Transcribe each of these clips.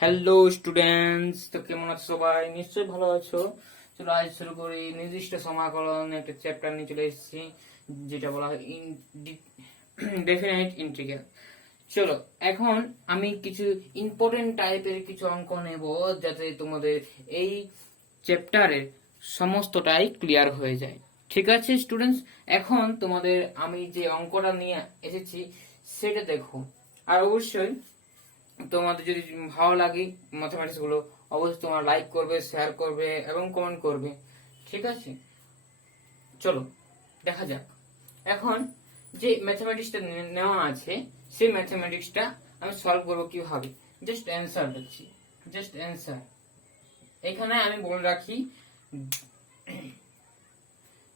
Hello students, তো কেমন আছো সবাই? নিশ্চয়ই ভালো আছো। চলো আজ শুরু করি। নির্দিষ্ট সমাকলন একটা চ্যাপ্টার নিয়ে চলে এসেছি, যেটা বলা হয় ডেফিনাইট ইন্টিগ্রাল। চলো এখন আমি কিছু ইম্পর্টেন্ট টাইপের কিছু অঙ্ক নেব, যাতে তোমাদের এই চ্যাপ্টারের সমস্তটাই ক্লিয়ার হয়ে যায়। ঠিক আছে স্টুডেন্টস, এখন তোমাদের আমি যে অঙ্কটা নিয়ে এসেছি সেটা দেখো। আর অবশ্যই তোমাদের যদি ভালো লাগে ম্যাথমেটিক্স গুলো, অবশ্যই তোমরা লাইক করবে, শেয়ার করবে এবং কমেন্ট করবে। ঠিক আছে, চলো দেখা যাক। এখন যে ম্যাথমেটিক্সটা নেওয়া আছে সেই ম্যাথমেটিক্সটা আমি সলভ করবো কিভাবে। জাস্ট অ্যান্সার দিচ্ছি, জাস্ট অ্যান্সার। এখানে আমি বলে রাখি,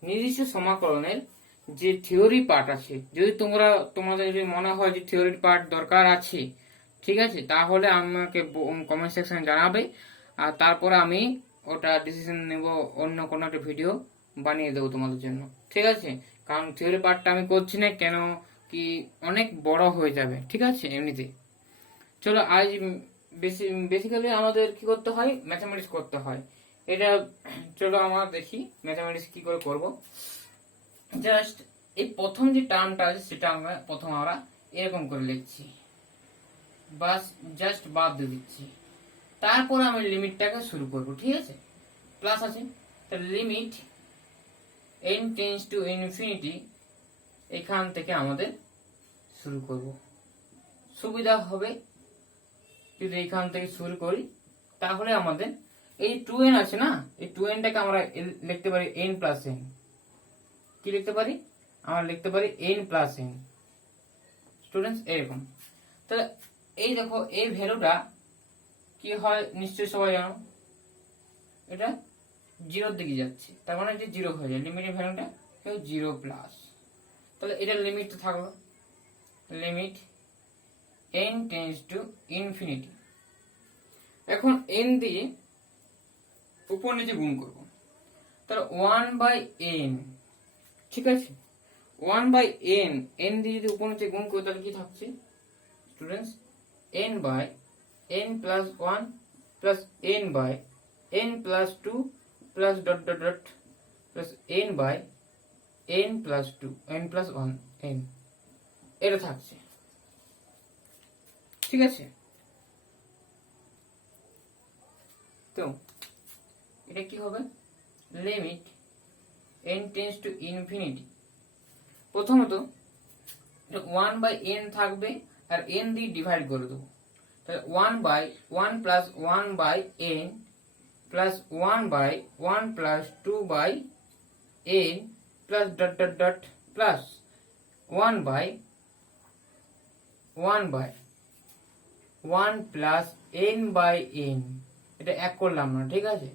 নির্দিষ্ট সমাকলনের যে থিওরি পার্ট আছে, যদি তোমাদের যদি মনে হয় যে থিওরি পার্ট দরকার আছে, ঠিক আছে, তাহলে আমাকে কমেন্ট সেকশনে জানাবে। আর তারপরে আমি ওটা ডিসিশন নেব, অন্য কোনো একটা ভিডিও বানিয়ে দেবো তোমাদের জন্য। ঠিক আছে, কারণ থিওরি পার্টটা আমি করছি না, কেন কি অনেক বড় হয়ে যাবে। ঠিক আছে, এমনিতে চলো আজ বেসিক্যালি আমাদের কি করতে হয়, ম্যাথামেটিক্স করতে হয়। এটা চলো আমরা দেখি ম্যাথামেটিক্স কি করে করব। জাস্ট এই প্রথম যে টার্মটা আছে সেটা আমরা এরকম করে লিখছি, বাস জাস্ট বাদ দিয়ে দিচ্ছি। তারপর আমি লিমিটটাকে শুরু করব। ঠিক আছে, প্লাস আছে, তাহলে limit n tends to infinity, এখান থেকে আমাদের শুরু করব। সুবিধা হবে যদি এখান থেকে শুরু করি, তাহলে আমাদের এই 2n আছে না, এই 2nটাকে আমরা লিখতে পারি n প্লাস n। কি লিখতে পারি? আমরা লিখতে পারি n প্লাস n। স্টুডেন্টস এরকম, তাহলে এই দেখো এই ভ্যালুটা কি হয় নিশ্চয়ই সবাই জানো, এটা জিরোর দিকে যাচ্ছে, তার মানে এটা জিরো হয়ে যায়, লিমিটের ভ্যালুটা কেউ জিরো প্লাস। তাহলে এটার লিমিট তো থাকলো, limit n tends to infinity. এখন n দিয়ে উপর নিচে গুণ করব, তাহলে 1/n। ঠিক আছে, 1/n, n দিয়ে যদি উপর নিচে গুণ করি তাহলে কি থাকছে students? n/n plus 1 plus n/n plus 2 plus dot dot dot plus n/n plus 2 n plus 1 n, এটা থাকছে। ঠিক আছে, তো এটা কি হবে? Limit n tends to infinity. প্রথমত 1/n থাকবে আর n দিয়ে ডিভাইড করে দেবো, তাহলে 1/1 plus 1/n plus 1/1 plus 2/n plus dot dot dot plus 1/1 plus n/n। এটা এক করলাম না, ঠিক আছে,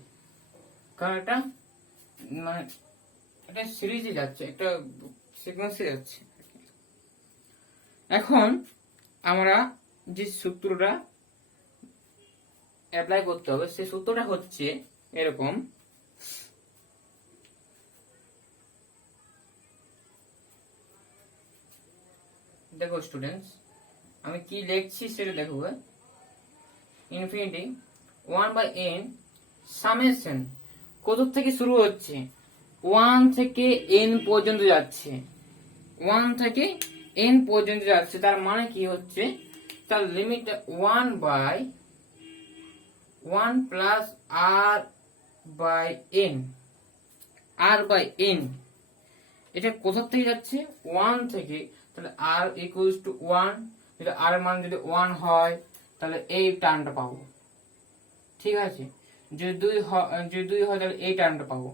কারণ এটা মানে এটা সিরিজে যাচ্ছে, একটা সিকোয়েন্সে যাচ্ছে। এখন আমরা যে সূত্রটা অ্যাপ্লাই করতে হবে সেই সূত্রটা হচ্ছে এরকম। দেখো স্টুডেন্টস, আমি কি লিখছি সেটা দেখো। ইনফিনিটি 1/n সামেশন কত থেকে শুরু হচ্ছে? 1 থেকে n পর্যন্ত যাচ্ছে, 1 থেকে n পর্যন্ত যাচ্ছে। তার মানে কি হচ্ছে, তার লিমিট 1/1 প্লাস r/n, r/n এটা কোথা থেকে যাচ্ছে? 1 থেকে। তাহলে r ইকুয়ালস টু 1, যদি r এর মান যদি 1 হয় তাহলে এই টার্মটা পাবো। ঠিক আছে, যদি 2 হয় তাহলে এই টার্মটা পাবো,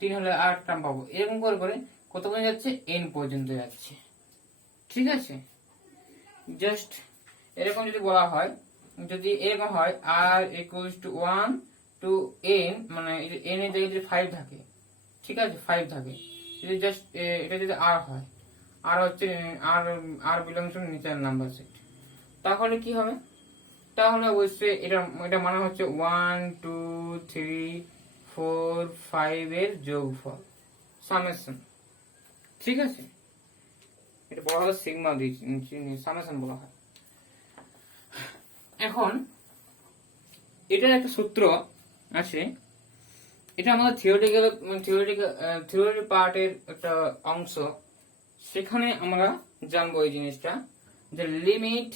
3 হলে আর টার্ম পাবো। এরকম করে করে কত পর্যন্ত যাচ্ছে? n পর্যন্ত যাচ্ছে। ঠিক আছে, জাস্ট এরকম যদি বলা হয়, যদি এরকম হয় r equals to 1 to n, মানে n এর জায়গায় যদি 5 থাকে, ঠিক আছে, 5 থাকে, যদি জাস্ট এটা যদি r হয়, r হচ্ছে r বিলংস টু নিচের নাম্বার সেট, তাহলে কি হবে? তাহলে অবশ্যই এটা মানে হচ্ছে 1 2 3 4 5 এর যোগফল, সামেশন। ঠিক আছে, এটা বলা হয় সিগমা দিয়ে সামেশন বলা হয়। এখন এটার একটা সূত্র আছে, এটা আমাদের থিওরি পার্টের একটা অংশ। সেখানে আমরা জানবো এই জিনিসটা, যে limit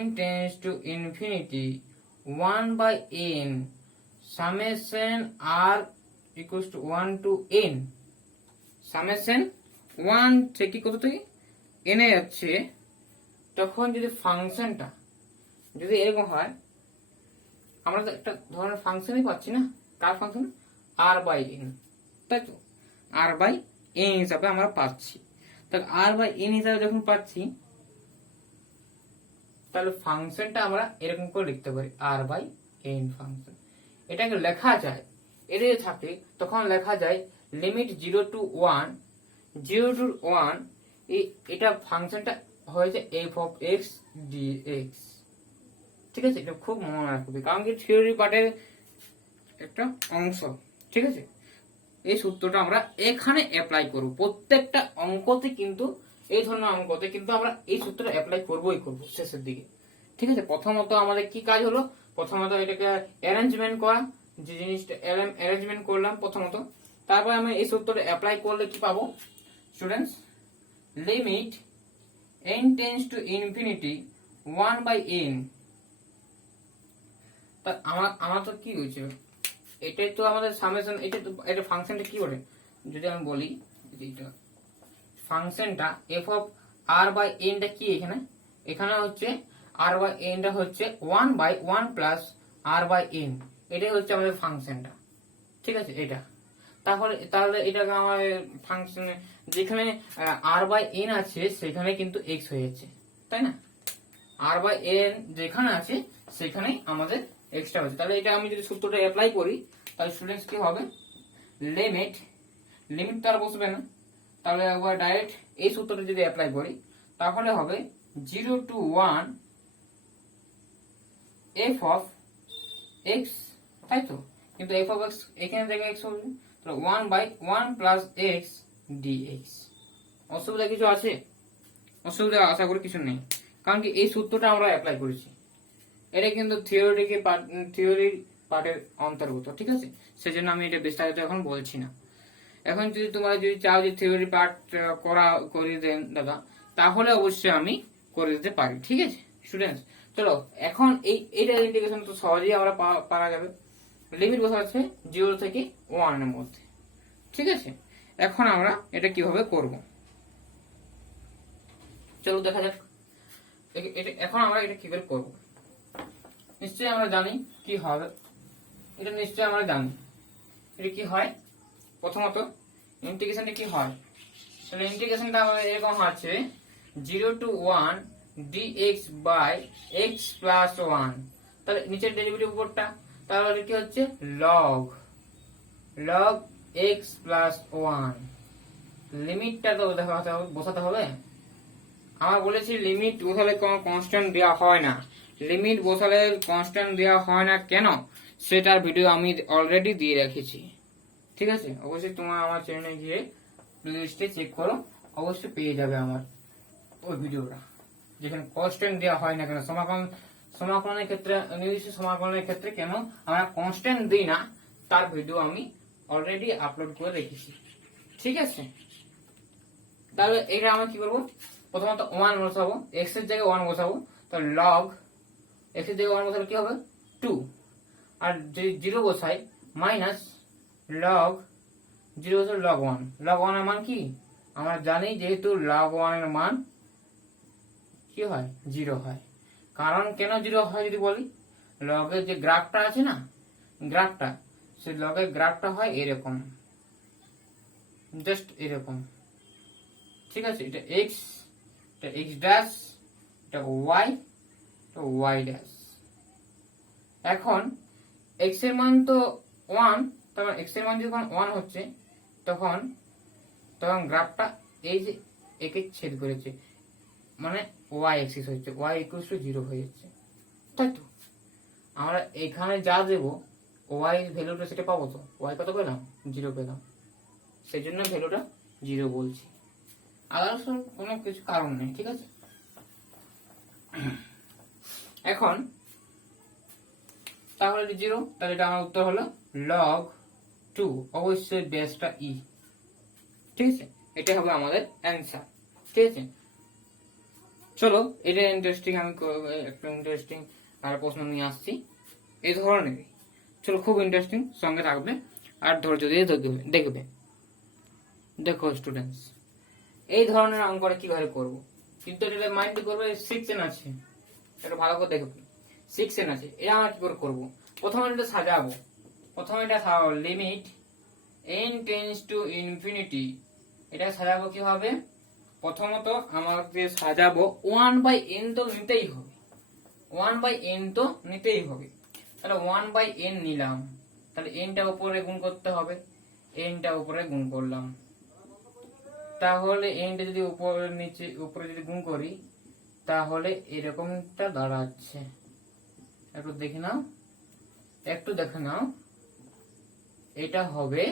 n tends to infinity 1/n summation r equals to 1 to n, summation 1 থেকে কত থেকে n এ যাচ্ছে, তখন যদি ফাংশনটা যদি এরকম হয়, আমরা তো একটা ধরনের ফাংশনই পাচ্ছি না, কার ফাংশন, r বাই n, তাই তো, r বাই n হিসাবে আমরা পাচ্ছি। তাহলে r বাই n হিসাবে যখন পাচ্ছি, তাহলে ফাংশনটা আমরা এরকম করে লিখতে পারি, r বাই n ফাংশন। এটাকে লেখা যায়, এটা যদি থাকে তখন লেখা যায় লিমিট 0 টু 1, 0 টু 1, এটা ফাংশনটা হয়েছে f অফ x dx। ঠিক আছে, এটা খুব মনে রাখবে, কারণ কি থিওরি পার্টের একটা অংশ। ঠিক আছে, এই সূত্রটা আমরা এখানে অ্যাপ্লাই করব, প্রত্যেকটা অঙ্কতে কিন্তু, এই ধরনের অঙ্কতে কিন্তু আমরা এই সূত্রটা অ্যাপ্লাই করবই করব শেষের দিকে। ঠিক আছে, প্রথমত আমাদের কি কাজ হলো, প্রথমত এটাকে অ্যারেঞ্জমেন্ট করা, যে জিনিসটা অ্যারেঞ্জমেন্ট করলাম প্রথমত, তারপর আমি এই সূত্রটা অ্যাপ্লাই করলে কি পাবো students, limit n tends to infinity 1/n। তা আমার তো কি হয়েছে, এটাই তো আমাদের সামেশন, এটা ফাংশনটা কি বলে, যদি আমি বলি এটা ফাংশনটা f of r by n টা কি, এখানে হচ্ছে r বাই n টা হচ্ছে 1/1 প্লাস r বাই n, এটাই হচ্ছে আমাদের ফাংশনটা। ঠিক আছে, এটা তাহলে এটাকে আমার ফাংশন, যেখানে r বাই n আছে সেখানে কিন্তু x হয়ে যাচ্ছে, তাই না, r বাই n যেখানে আছে সেখানেই আমাদের এক্সট্রা হচ্ছে। তাহলে এটা আমি যদি সূত্রটা অ্যাপ্লাই করি, তাহলে স্টুডেন্টস কি হবে, লিমিট তো আর বসবে না, তাহলে একবার ডাইরেক্ট এই সূত্রটা যদি অ্যাপ্লাই করি, তাহলে হবে 0 টু 1 f অফ x, তাই তো, কিন্তু f অফ x এখানে জায়গায় x হবে, তাহলে 1/1 প্লাস x dx। অসুবিধা কিছু আছে? অসুবিধা আশা করি কিছু নেই, কারণ কি এই সূত্রটা আমরা অ্যাপ্লাই করেছি, এটা কিন্তু থিওরি পার্টের অন্তর্গত। ঠিক আছে, সেজন্য আমি এটা বিস্তারিত এখন বলছি না। এখন যদি তোমরা যদি চাও যে থিওরি পার্ট করে দেন দাদা, তাহলে অবশ্যই আমি করে দিতে পারি। ঠিক আছে স্টুডেন্টস, চলো এখন এইটা ইন্টিগ্রেশন তো সহজেই আমরা পারা যাবে। লিমিট বসা আছে 0 থেকে 1 এর মধ্যে। ঠিক আছে, এখন আমরা এটা কিভাবে করব, চলো দেখা যাক। এখন আমরা এটা কিভাবে করব, নিশ্চয়ই আমরা জানি কি হবে, এটা নিশ্চয়ই আমরা জানি এটা কি হয়। প্রথমত ইন্টিগ্রেশনটা কি হয়, তাহলে ইন্টিগ্রেশনটা আমাদের এরকম আছে 0 to 1 dx by x plus 1, তাহলে নিচের ডেরিভেটিভ উপরটা, তাহলে কি হচ্ছে log x প্লাস 1। লিমিটটা তো বসাতে হবে, আমরা বলেছি লিমিট বসালে কোনো কনস্ট্যান্ট দেওয়া হয় না, লিমিট বসালে কনস্ট্যান্ট দেওয়া হয় না কেন, সেটার ভিডিও আমি অলরেডি দিয়ে রেখেছি। ঠিক আছে, অবশ্যই তোমরা আমার চ্যানেলে গিয়ে প্লেলিস্টে চেক করো, অবশ্যই পেয়ে যাবে আমার ওই ভিডিওটা, যেখানে কনস্ট্যান্ট দেওয়া হয় না কেন, সমাকলনের ক্ষেত্রে, নির্দিষ্ট সমাকলনের ক্ষেত্রে কেন আমরা কনস্ট্যান্ট দিই না, তার ভিডিও আমি অলরেডি আপলোড করে রেখেছি। ঠিক আছে, তাহলে এটা আমরা কি করবো, প্রথমত 1 বসাবো, x এর জায়গায় 1 বসাবো, তো log x এর জায়গায় 1 বসালে কি হবে 2, আর যদি 0 বসাই মাইনাস log 0 বসালে log 1, log 1 এর মান কি আমরা জানি, যেহেতু log 1 এর মান কি হয় 0 হয়। কারণ কেন 0 হয় যদি বলি, log এর যে গ্রাফটা আছে না, গ্রাফটা, সেই log এর গ্রাফটা হয় এরকম, জাস্ট এরকম। ঠিক আছে, এটা x, এটা x ড্যাশ, এটা y, এটা y ড্যাশ। এখন x এর মান তো 1, তখন x এর মান যখন 1 হচ্ছে, তখন গ্রাফটা এই যে একে ছেদ করেছে, মানে y অ্যাক্সিস হচ্ছে, y ইকুয়ালস টু 0 হয়ে যাচ্ছে, তাই তো। আমরা এখানে যা দেব y ভ্যালুটা সেটা পাবো, তো y কত পেলাম 0 পেলাম, সেই জন্য ভ্যালুটা 0 বলছি, আদার্স কোনো কিছু কারণ নেই। ঠিক আছে, এখন তাহলে এটা 0, তাহলে এটা আমার উত্তর হলো log 2, অবশ্যই বেসটা ই। ঠিক আছে, এটা হবে আমাদের অ্যান্সার। ঠিক আছে, চলো এটা ইন্টারেস্টিং, আমি একটা ইন্টারেস্টিং আর প্রশ্ন নিয়ে আসছি এই ধরনের। চলো, খুব ইন্টারেস্টিং, সঙ্গে থাকবে আর ধৈর্য দিয়ে দেখবে। দেখো স্টুডেন্টস, এই ধরনের অঙ্কটা কিভাবে করব, কিন্তু এটা মাইন্ড করবে 6n আছে, এটা ভালো করে দেখবে। 6n আছে, এটা আমরা কি করে করবো? প্রথমে এটা সাজাবো। প্রথমে এটা limit n tends to infinity, এটা সাজাবো কিভাবে? প্রথমত আমাকে সাজাবো 1/n তো নিতেই হবে, 1/n তো নিতেই হবে। তাহলে 1/n নিলাম, তাহলে nটা উপরে গুণ করতে হবে, nটা উপরে গুণ করলাম। তাহলে nটা যদি উপরে নিচে উপরে যদি গুণ করি, তাহলে এরকমটা দাঁড়াচ্ছে। একটু দেখে নাও, এটা হবে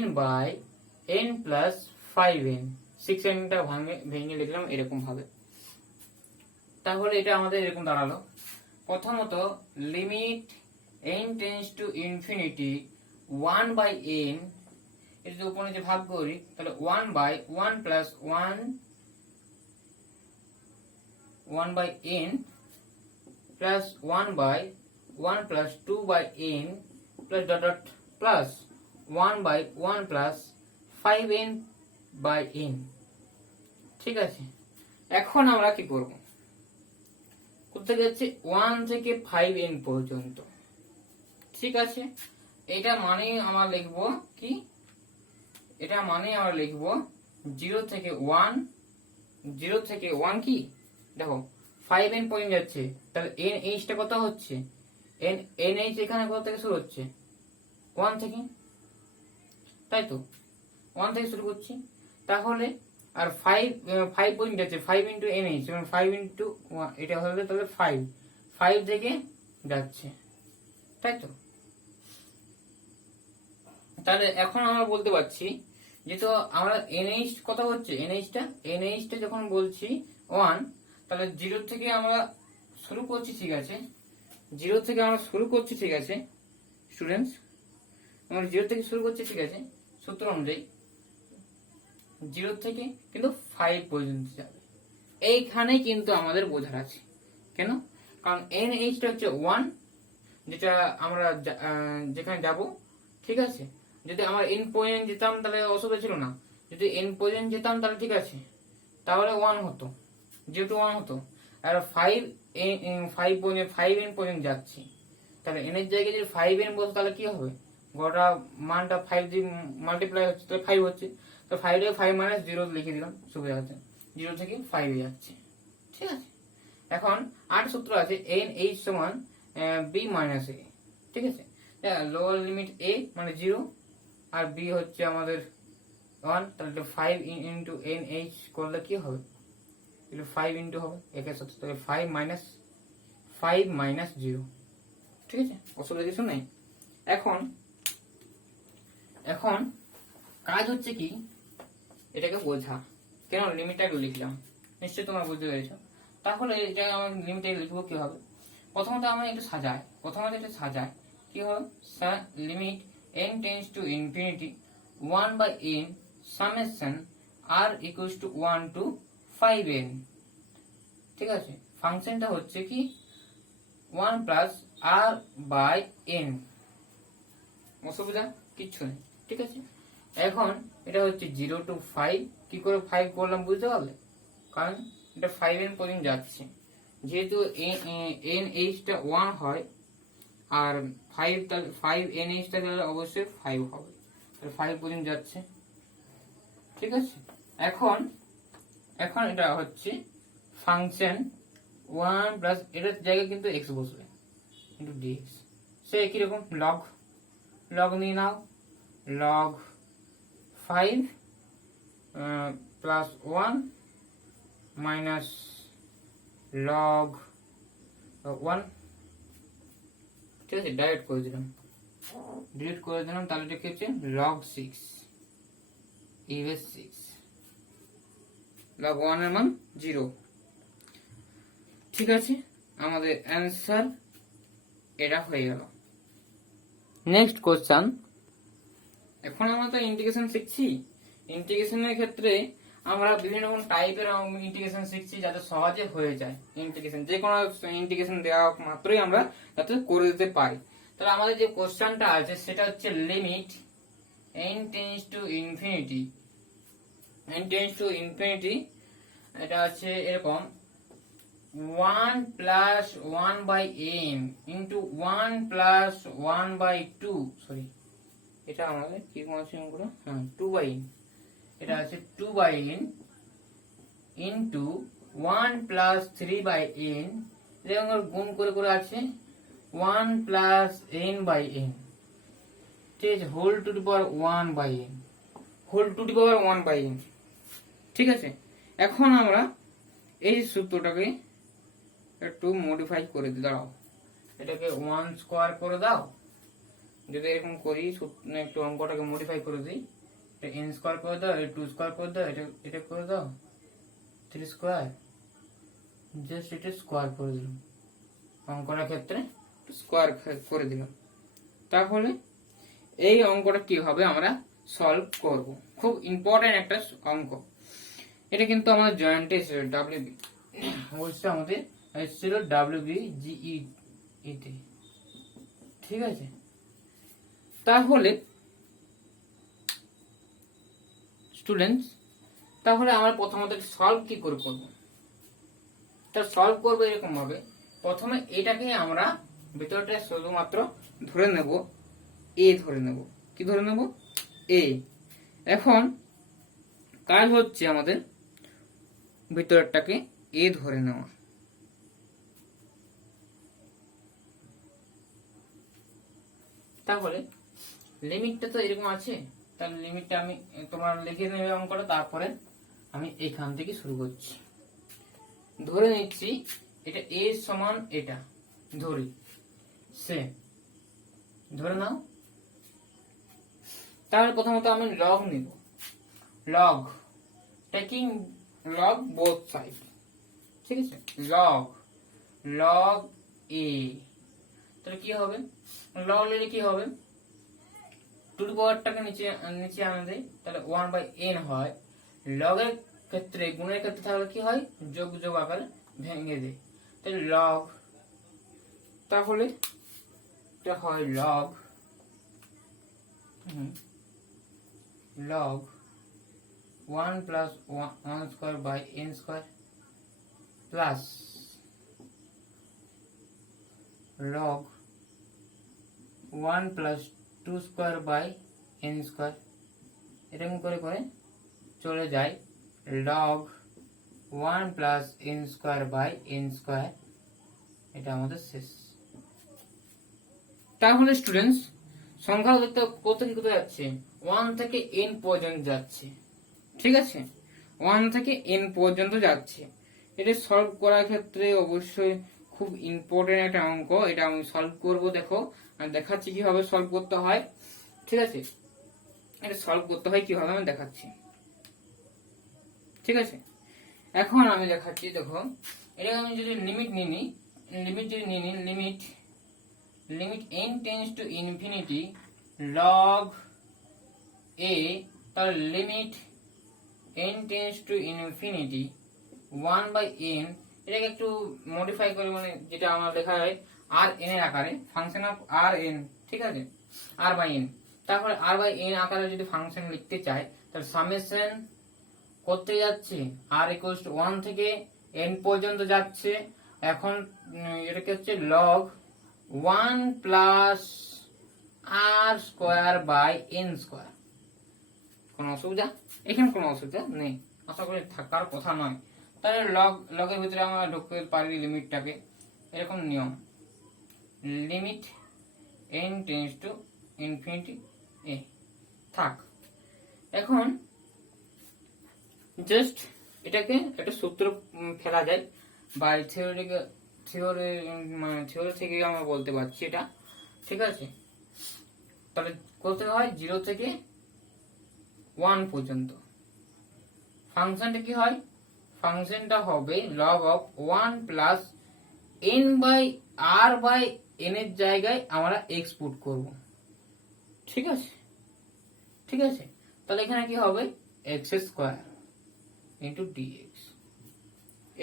n/n প্লাস 5n। 6n টা ভেঙে লিখলাম এরকম ভাবে। তাহলে এটা আমাদের এরকম দাঁড়ালো। প্রথমত limit n tends to infinity 1/n, এটা যদি উপরে যে ভাগ করি, তাহলে 1/1 plus 1/n plus 1/1 plus 2/n plus dot dot plus 1/1 plus 5n/n। ঠিক আছে, এখন আমরা কি করব? করতে যাচ্ছি 1 থেকে 5n পর্যন্ত। ঠিক আছে, এটা মানে আমরা লিখবো কি? এটা মানে আমরা লিখবো 0 থেকে 1, 0 থেকে 1 কি? দেখো 5n পর্যন্ত যাচ্ছে, তাহলে n টা কত হচ্ছে? n এখানে কত থেকে শুরু হচ্ছে? 1 থেকে, তাই তো? 1 থেকে শুরু করছি। তাহলে আর 5 পর্যন্ত যাচ্ছে, 5 ইন্টু NH, 5 ইন্টু এটা হলে তাহলে 5 থেকে যাচ্ছে, তাই তো? তাহলে এখন আমরা বলতে পারছি যেহেতু আমরা NH কত হচ্ছে, NH টা যখন বলছি 1, তাহলে 0 থেকে আমরা শুরু করছি। ঠিক আছে, 0 থেকে আমরা শুরু করছি। ঠিক আছে স্টুডেন্টস, আমরা 0 থেকে শুরু করছি। ঠিক আছে, সূত্র অনুযায়ী 0 থেকে কিন্তু 5 পর্যন্ত যাবে। এইখানে কিন্তু আমাদের বোঝার আছে, কেন? কারণ NH টা হচ্ছে 1, যেটা আমরা যেখানে যাব। ঠিক আছে, যদি আমরা n পর্যন্ত যেতাম তাহলে অসুবিধা ছিল না, যদি n পর্যন্ত যেতাম তাহলে ঠিক আছে, তাহলে 1 হতো, যেহেতু 1 হতো। আর 5n পর্যন্ত যাচ্ছি, তাহলে n এর জায়গায় যদি 5n বসে তাহলে কি হবে? গোটা মানটা 5 দিয়ে মাল্টিপ্লাই হচ্ছে, তাহলে 5 হচ্ছে। তো 5 থেকে 5 মাইনাস 0 লিখে দিলাম, সুবিধা হচ্ছে, 0 থেকে 5 এ যাচ্ছে। ঠিক আছে, এখন 8 সূত্র আছে NH সমান b মাইনাস a। ঠিক আছে, লোয়ার লিমিট a মানে 0 আর b হচ্ছে আমাদের 1, তাহলে 5 ইন্টু NH করলে কি হবে? 5 ইন্টু হবে একের সাথে, তাহলে 5 মাইনাস 0। ঠিক আছে, অসুবিধা কিছু নেই। এখন কাজ হচ্ছে কি, এটাকে বোঝা। কেন লিমিটটা লিখলাম, নিশ্চয়ই তোমরা বুঝতে পেরেছ। তাহলে এটা আমার লিমিটে লিখবো কি হবে? প্রথমত আমরা এটা সাজাই, কি হবে? Limit n tends to infinity 1/n summation r equals to 1 to 5n। ঠিক আছে, ফাংশনটা হচ্ছে কি 1 প্লাস r বাই n, অসুবিধা কিচ্ছু নেই। ঠিক আছে, এখন এটা হচ্ছে 0 টু 5, কি করে 5 করলাম বুঝতে পারলে? কারণ এটা 5n পর্যন্ত যাচ্ছে, যেহেতু NH টা 1 হয় আর 5NH টা তাহলে অবশ্যই 5 হবে, তাহলে 5 পর্যন্ত যাচ্ছে। ঠিক আছে, এখন এটা হচ্ছে ফাংশন 1 প্লাস এটার জায়গায় কিন্তু x বসবে ইন্টু dx, সে একই রকম লগ নিয়ে নাও, log 5 প্লাস 1 মাইনাস log 1। ঠিক আছে, ডিলিট করে দিলাম, তাহলে এটা কি হচ্ছে log 6 ইভেস 6, log 1 এর মান 0। ঠিক আছে, আমাদের অ্যান্সার এটা হয়ে গেল। নেক্সট কোশ্চেন, এখন আমরা তো ইন্টিগ্রেশন শিখছি। ইন্টিগ্রেশনের ক্ষেত্রে আমরা বিভিন্ন রকম টাইপের ইন্টিগ্রেশন শিখছি যাতে সহজে হয়ে যায় ইন্টিগ্রেশন, যে কোনো ইন্টিগ্রেশন দেওয়া মাত্রই আমরা যাতে করে দিতে পারি। তাহলে আমাদের যে কোশ্চেনটা আছে সেটা হচ্ছে limit n tends to infinity, n tends to infinity, এটা হচ্ছে এরকম 1 plus 1 by n into 1 plus 1 by 2, sorry এটা আমাদের কি কোন গুলো, 2 বাই n, এটা আছে 2 by n into 1 plus 3 by n, এবং গুণ করে করে আছে 1 প্লাস n বাই n, ঠিক আছে, whole to the power 1 by n, whole to the power 1 by n, ঠিক আছে। এখন আমরা এই সূত্রটাকে একটু মডিফাই করে দিই, দাঁড়াও এটাকে 1 স্কোয়ার করে দাও, যদি এরকম করি একটু অঙ্কটাকে মডিফাই করে দিই, এটা n স্কোয়ার করে দাও, এটা 2 স্কোয়ার করে দাও, এটা করে দাও 3 স্কোয়ার, জাস্ট এটা স্কোয়ার করে দিলাম, অঙ্কটার ক্ষেত্রে স্কোয়ার করে দিলাম। তাহলে এই অঙ্কটা কিভাবে আমরা সলভ করব, খুব ইম্পর্টেন্ট একটা অঙ্ক। এটা কিন্তু আমাদের জয়েন্টে এসেছিল ডাব্লিউবি, অবশ্যই আমাদের এসেছিল ডাব্লিউবি জিই তে, ঠিক আছে। তাহলে স্টুডেন্টস, তাহলে আমরা প্রথমত সলভ কি করে করব, তা সলভ করবো এরকম ভাবে, প্রথমে এটাকে আমরা ভিতরটা শুধুমাত্র ধরে নেব এ, ধরে নেব কি ধরে নেব এ। এখন কাজ হচ্ছে আমাদের ভিতরটাকে এ ধরে নেওয়া। তাহলে লিমিটটা তো এরকম আছে, তাহলে লিমিটটা আমি তোমরা লিখে নেবে অঙ্কটা, তারপরে আমি এখান থেকে শুরু করছি। ধরে নিচ্ছি এটা এ সমান এটা, ধরি সে ধরে নাও। তাহলে প্রথমত আমি লগ নিব, log taking log both side, ঠিক আছে, লগ লগ এ, তাহলে কি হবে, লগ নিলে কি হবে, টু দি পাওয়ারটাকে নিচে নিচে আনা দেয়, তাহলে 1 বাই n হয়। লগের ক্ষেত্রে গুণের ক্ষেত্রে তাহলে কি হয়, যোগ যোগ আকারে ভেঙে দেয়, তাহলে লগ, তাহলে এটা হয় log log 1 plus 1 square by n square plus log 1 plus 2 square by n square, এরকম করে করে চলে যায় log 1 plus n square by n square, এটা আমাদের শেষ। তাহলে স্টুডেন্টস সংখ্যা দেখতে কত কি কোথায় যাচ্ছে, 1 থেকে n পর্যন্ত যাচ্ছে, ঠিক আছে, 1 থেকে n পর্যন্ত যাচ্ছে। এটা সলভ করার ক্ষেত্রে অবশ্যই খুব ইম্পর্টেন্ট একটা অঙ্ক, এটা আমি সলভ করব, দেখো আমি দেখাচ্ছি কিভাবে সলভ করতে হয়, ঠিক আছে, এটা সলভ করতে হয় কিভাবে আমি দেখাচ্ছি, ঠিক আছে। এখন আমি দেখাচ্ছি, দেখো এটা আমি যদি লিমিট নিই, limit n tends to infinity log a, তার limit n tends to infinity 1 by n, এটাকে একটু মডিফাই করে, মানে যেটা আমার লেখা হয় আর n এর আকারে, ফাংশন অফ আর n, ঠিক আছে, r বাই n। তাহলে r বাই n আকারে যদি ফাংশন লিখতে চাই, তাহলে সামেশন করতে যাচ্ছে r ইকুয়ালস টু 1 থেকে n পর্যন্ত যাচ্ছে। এখন এটাকে হচ্ছে log 1 plus r square by n square, কোনো অসুবিধা, এখানে কোনো অসুবিধা নেই, আশা করি থাকার কথা নয়। তাহলে লগের ভিতরে আমরা ঢুকতে পারি লিমিটটাকে, এরকম নিয়ম, limit n tends to infinity এ থাক। এখন জাস্ট এটাকে একটা সূত্র ফেলা যায়, বা থিওরি থেকে আমরা বলতে পারছি এটা, ঠিক আছে। তাহলে করতে হয় 0 থেকে 1 পর্যন্ত, ফাংশনটা কি হয়, ফাংশনটা হবে log of 1 plus n by r by N এর জায়গায় আমরা এক্স পুট করব, ঠিক আছে, ঠিক আছে। তাহলে এখানে কি হবে, এক্স স্কোয়ার ইন্টু ডিএক্স,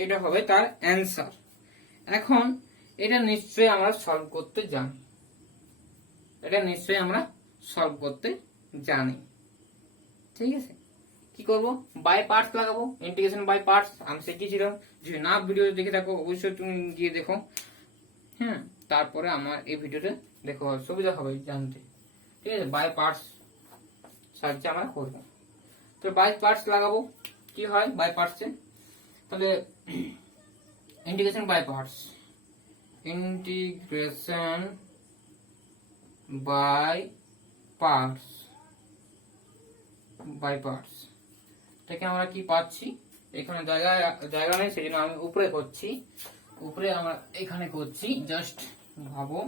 এটা হবে তার অ্যান্সার। এখন এটা নিশ্চয়ই আমরা সলভ করতে জানি, এটা নিশ্চয়ই আমরা সলভ করতে জানি, ঠিক আছে। কি করব, বাই পার্টস লাগাবো, ইন্টিগ্রেশন বাই পার্টস আমি শিখিয়েছিলাম। যদি না ভিডিও দেখে থাকো অবশ্যই তুমি গিয়ে দেখো, হ্যাঁ, তারপরে আমার এই ভিডিওটা দেখো, সুবিধা হবে জানতে, ঠিক আছে। বাই পার্টস সাহায্যে আমরা করবো। তো বাই পার্টস লাগাবো, কি হয় বাই পার্টসে, তাহলে integration by parts, integration by parts, by parts থেকে আমরা কি পাচ্ছি, এখানে জায়গা নেই সেই জন্য আমি উপরে করছি, উপরে আমরা এখানে করছি, জাস্ট ভাবো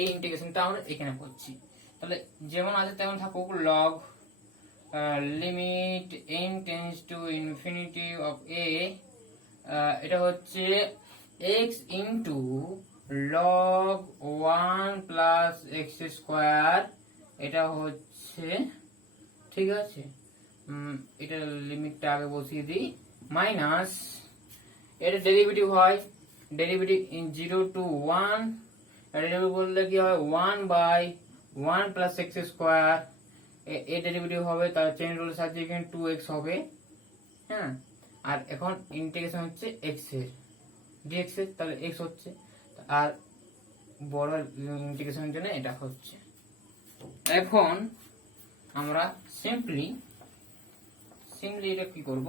এই ইন্টিগ্রেশনটা আমরা এখানে করছি। তাহলে যেমন আছে তেমন থাকুক, log limit n tends to infinity of a, এটা হচ্ছে x into log 1 plus x square, এটা হচ্ছে, ঠিক আছে। এটা লিমিটটা আগে বসিয়ে দিই, মাইনাস এটা ডেরিভেটিভ হয়, ডেরিভেটিভ 0 to 1, ডেরিভেটিভ বললে কি হয় 1 বাই 1 প্লাস এক্স স্কোয়ার, এ ডেরিভেটিভ হবে, তার চেইন রুলের সাহায্যে এখানে 2x হবে, হ্যাঁ। আর এখন ইন্টিগ্রেশন হচ্ছে x এর dx এর, তাহলে x হচ্ছে, আর বড় ইন্টিগ্রেশনের জন্য এটা হচ্ছে। এখন আমরা সিম্পলি এটা কি করব,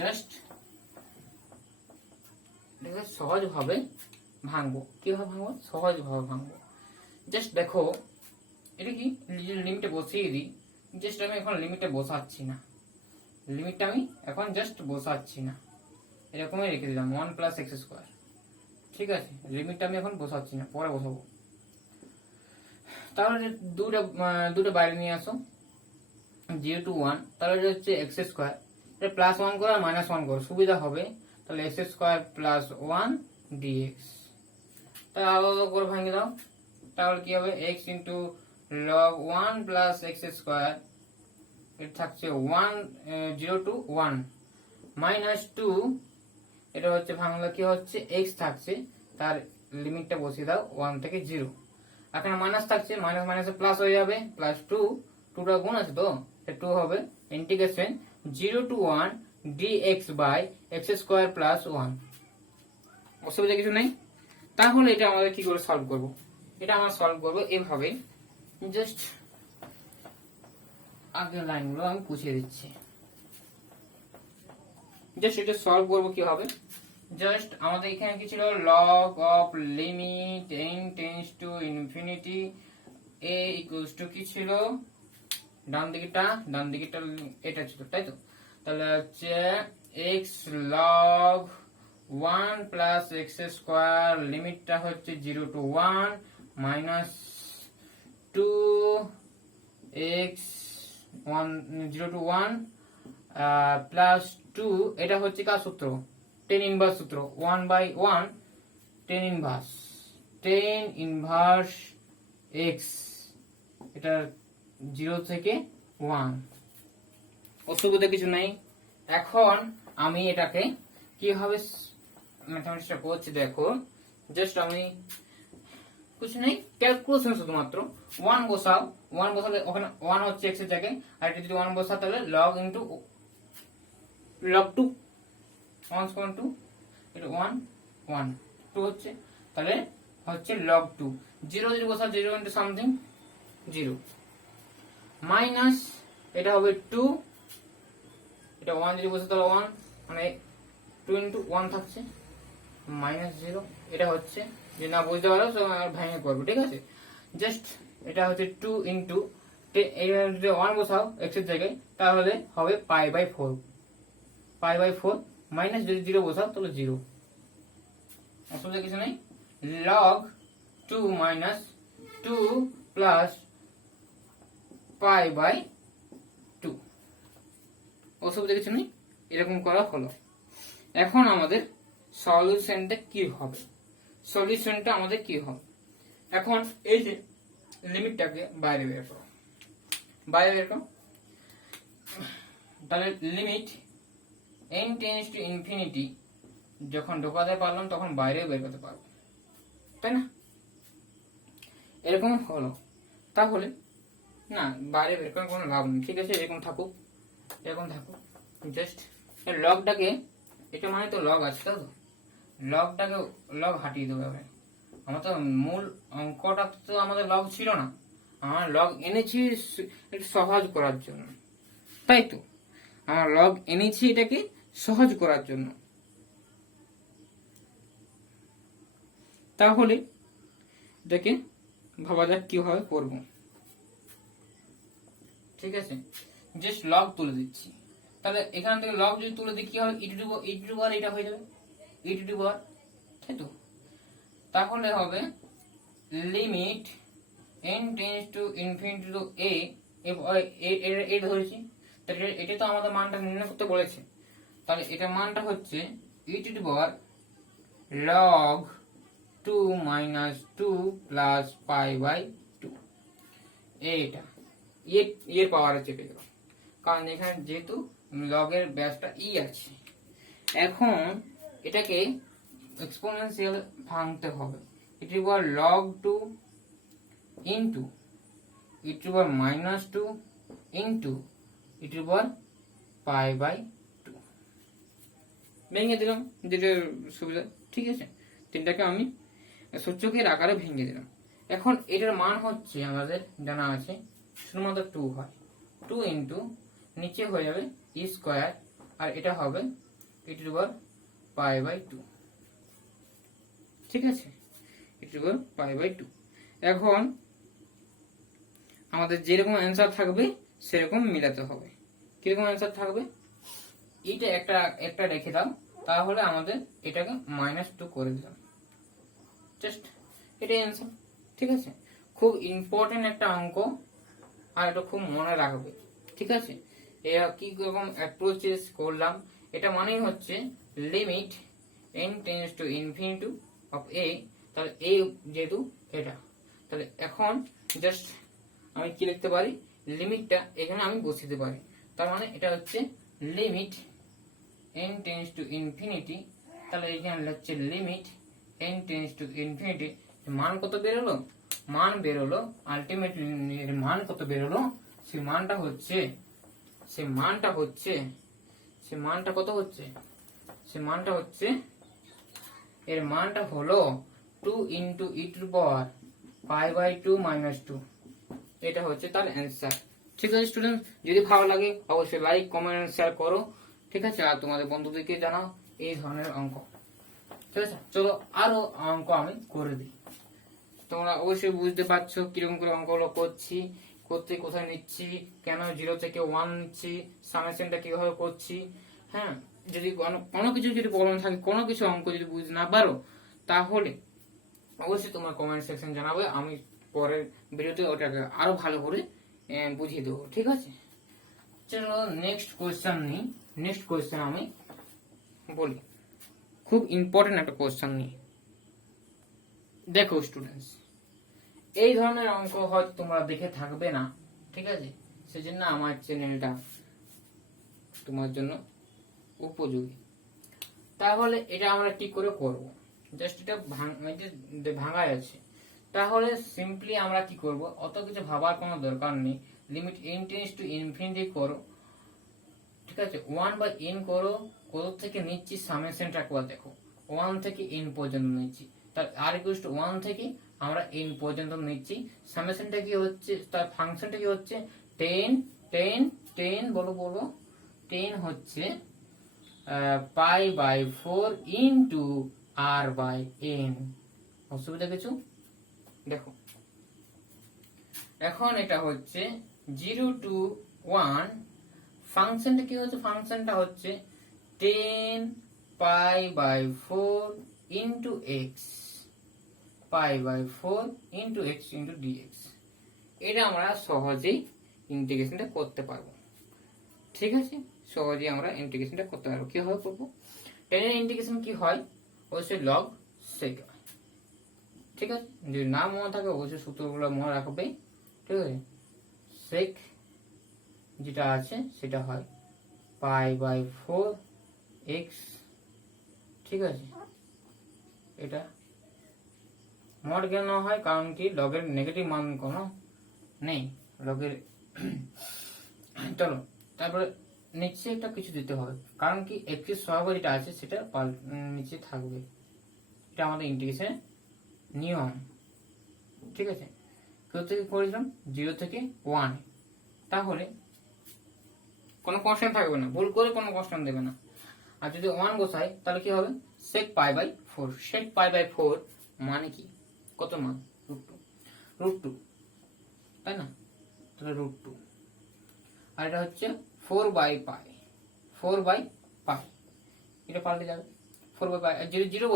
জাস্ট সহজ ভাবে ভাঙবো, কিভাবে ভাঙবো, সহজ ভাবে ভাঙবো। জাস্ট দেখো এটা কি লিমিটে বসিয়ে দিই, জাস্ট আমি এখন লিমিটে বসাচ্ছি না, লিমিটটা আমি এখন জাস্ট বসাচ্ছি না, এরকমই রেখে দিলাম 1 প্লাস এক্স স্কোয়ার, ঠিক আছে। লিমিটটা আমি এখন বসাচ্ছি না, পরে বসাবো। তাহলে দুটো বাইরে নিয়ে আসো, 0 to 1, তাহলে এটা হচ্ছে এক্স স্কোয়ার, এটা প্লাস 1 করো আর মাইনাস 1 করো, সুবিধা হবে। তাহলে এক্স স্কোয়ার প্লাস 1 ডিএক্স, তাহলে আলাদা করে ভাঙিয়ে দাও, তাহলে কি হবে x into log 1 plus x square, এটা থাকছে 1 0 to 1 মাইনাস 2, এটা হচ্ছে ভাঙলে কি হচ্ছে x থাকছে, তার লিমিটটা বসিয়ে দাও 1 থেকে 0, এখন মাইনাস থাকছে, মাইনাস মাইনাসে প্লাস হয়ে যাবে, প্লাস 2, 2টা গুণ আছে তো 2 হবে, integration 0 to 1 dx by x square plus 1, অসুবিধা কিছু নেই। তাহলে এটা আমাদের কি করে সলভ করব, এটা আমরা সলভ করব এভাবে, জাস্ট আগের লাইনগুলো আমি পুছিয়ে দিচ্ছি, জাস্ট এটা সলভ করব কি হবে, জাস্ট আমাদের এখানে কি ছিল, log of limit n tends to infinity a equals to কি ছিল, ডান দিকেটা এটা ছিল, তাই তো। তাহলে হচ্ছে x log 1 plus x square, লিমিটটা হচ্ছে 0 to 1 minus 2 x 0 to 1 plus 2, এটা হচ্ছে কার সূত্র, টেন ইনভার্স সূত্র, 1 বাই 1 টেন ইনভার্স x, এটা 0 থেকে 1, অসুবিধা কিছু নেই। এখন আমি এটাকে কিভাবে ম্যাথমেটিক্সটা করছি দেখো, জাস্ট আমি কিছু নেই, ক্যালকুলেশন শুধুমাত্র 1 বসাও, 1 বসালে ওখানে 1 হচ্ছে x এর জায়গায়, আর এটা যদি 1 বসাও তাহলে log ইনটু log 2, 1 সমান 2, এটা 1 1 2 হচ্ছে, তাহলে হচ্ছে log 2, 0 যদি বসাও 0 ইনটু সামথিং 0, মাইনাস এটা হবে 2, এটা 1 যদি বসে তাহলে 1, মানে 2 ইনটু 1 থাকছে, মাইনাস 0, এটা হচ্ছে, যদি না বুঝতে পারো ভেঙে করবো, ঠিক আছে। জাস্ট এটা হচ্ছে 2 ইন্টু, যদি 1 বসাও x এর জায়গায় তাহলে হবে পাই বাই 4, মাইনাস যদি 0 বসাও তাহলে 0, অসুবিধা কিছু নেই। log 2 minus 2 plus pi by 2, অসুবিধা কিছু নেই, এরকম করা হলো। এখন আমাদের সলিউশনটা কি হবে, সলিউশনটা আমাদের কি হবে। এখন এই যে লিমিটটাকে বাইরে বের করো, বাইরে বের করো, তাহলে limit n tends to infinity যখন ঢোকাতে পারলাম তখন বাইরেও বের করতে পারবো, তাই না? এরকম হলো, তাহলে না বাইরে বের করার কোনো লাভ নেই, ঠিক আছে? এরকম থাকুক, এরকম থাকুক, জাস্ট লগটাকে, এটা মানে তো লগ আছে, তাই তো লগটাকে লগ হাঁটিয়ে দেবো এবারে। আমার তো মূল অঙ্কটা তো আমাদের লগ ছিল না, আমার লগ এনেছি একটু সহজ করার জন্য, তাই তো আমার লগ এনেছি এটাকে সহজ করার জন্য। তাহলে এটাকে ভাবা যাক কিভাবে করব, ঠিক আছে? জাস্ট লগ তুলে দিচ্ছি, তাহলে এখান থেকে লগ যদি তুলে দিই কি হবে, ই টু পাওয়ার এটা হয়ে যাবে ই টু পাওয়ার, তাই তো? তাহলে হবে limit n tends to infinity two a, এটা ধরেছি, তাহলে এটা তো আমাদের মানটা নির্ণয় করতে বলেছে, তাহলে এটা মানটা হচ্ছে ই two power log 2 minus 2 plus pi by 2, এটা এর পাওয়ারে চেপে দেবো, কারণ এখানে যেহেতু লগের ব্যাসটা ই আছে। এখন এটাকে এক্সপোনেনশিয়াল ভাঙতে হবে, it equal log 2 into it equal minus 2 into it equal pi by 2, ভেঙে দিলাম যেটা সুবিধা, ঠিক আছে? তিনটাকে আমি সূচকের আকারে ভেঙে দিলাম। এখন এটার মান হচ্ছে আমাদের জানা আছে শুধুমাত্র 2 হয়, 2 ইন্টু নিচে হয়ে যাবে ই স্কোয়ার, আর এটা হবে ই to the power pi by 2, ঠিক আছে? E to the power pi by 2। এখন আমাদের যেরকম অ্যান্সার থাকবে সেরকম মিলাতে হবে। কিরকম অ্যান্সার থাকবে, এটা একটা রেখে দাও, তাহলে আমাদের এটাকে -2 করে দিলাম, জাস্ট এটাই অ্যান্সার, ঠিক আছে? খুব ইম্পর্টেন্ট একটা অঙ্ক, আর এটা খুব মনে রাখবে, ঠিক আছে? এরা কি রকম অ্যাপ্রোচেস করলাম, এটা মানেই হচ্ছে limit n tends to infinity of a, তাহলে a যেহেতু এটা, তাহলে এখন জাস্ট আমি কি লিখতে পারি, লিমিটটা এখানে আমি বসিয়ে দিতে পারি, তার মানে এটা হচ্ছে limit n tends to infinity, তাহলে এখানে হচ্ছে limit n tends to infinity, মান কত বেরোলো, মান বেরোলো আলটিমেটলি মান কত বেরোলো, সেই মানটা হচ্ছে এর মানটা হলো 2 into e to the power pi by 2 minus 2, এটা হচ্ছে তার অ্যান্সার। ঠিক আছে স্টুডেন্ট, যদি ভালো লাগে অবশ্যই লাইক কমেন্ট শেয়ার করো, ঠিক আছে? আর তোমাদের বন্ধুদেরকে জানাও এই ধরনের অঙ্ক, ঠিক আছে? চলো আরো অঙ্ক আমি করে দিই, তোমরা অবশ্যই বুঝতে পারছো কিরকম করে অঙ্কগুলো করছি, কোথায় নিচ্ছি, কেন 0 থেকে 1 নিচ্ছি, সামেশনটা কিভাবে করছি। হ্যাঁ, যদি কোনো কিছু যদি প্রবলেম থাকে, কোনো কিছু অঙ্ক যদি বুঝতে না পারো, তাহলে অবশ্যই তোমার কমেন্ট সেকশন জানাবে, আমি পরের ভিডিওতে ওটাকে আরো ভালো করে বুঝিয়ে দেবো, ঠিক আছে? চলো নেক্সট কোয়েশ্চেন নিই। নেক্সট কোয়েশ্চেন আমি বলি, খুব ইম্পর্টেন্ট একটা কোয়েশ্চেন নিই। দেখো স্টুডেন্টস, এই ধরনের অঙ্ক হয়তো তোমরা দেখে থাকবে না, ঠিক আছে? সেজন্য আমার চ্যানেলটা তোমার জন্য উপযোগী। তাহলে এটা আমরা কি করে করব, জাস্ট এটা ভাঙাই আছে, তাহলে সিম্পলি আমরা কি করব, অত কিছু ভাবার কোনো দরকার নেই, limit n tends to infinity করো, ঠিক আছে? 1 বাই n করো, কত থেকে নিচ্ছি সামেশনটা একবার দেখো, 1 থেকে n পর্যন্ত নিচ্ছি, তার r ইকুয়ালস টু 1 থেকে আমরা n পর্যন্ত নিচ্ছি, সামেশনটা কি হচ্ছে, তার ফাংশনটা কি হচ্ছে 10 বলো 10 হচ্ছে pi by 4 into r by n। অসুবিধা কিছু? দেখো এখন এটা হচ্ছে 0 টু 1, ফাংশনটা কি হচ্ছে, ফাংশনটা হচ্ছে 10 pi by 4 into x, pi by 4 into x into dx. এটা আমরা সহজেই ইন্টিগ্রেশনটা করতে পারবো, ঠিক আছে? সহজেই আমরা ইন্টিগ্রেশনটা করতে পারবো। কিভাবে করবো, 10 এর ইন্টিগ্রেশন কি হয়, অবশ্যই লগ সেক। ঠিক আছে, যদি না মনে থাকে অবশ্যই সূত্রগুলো মনে রাখবে। ঠিক আছে, সেক যেটা আছে সেটা হয় π/4 এক্স। ঠিক আছে, এটা মড কেন হয়, কারণ কি লগের নেগেটিভ মান কোনো নেই লগের। চলো তারপরে নিচে একটা কিছু দিতে হবে, কারণ কি একটি সহগ যেটা আছে সেটা নিচে থাকবে। এটা আমাদের ইন্টিগ্রেশন নিয়ম। ঠিক আছে, কেউ থেকে করেছিলাম 0 থেকে 1, তাহলে কোনো কনস্ট্যান্ট থাকবে না, ভুল করে কোনো কনস্ট্যান্ট দেবে না। আর যদি 1 বসাই তাহলে কি হবে, sec π/4। sec π/4 মানে কি, কত মান, √2, তাই না? তাহলে √2, আর এটা হচ্ছে 4/π, 4/π, এটা পাল্টে যাবে 4/π। আর যদি 0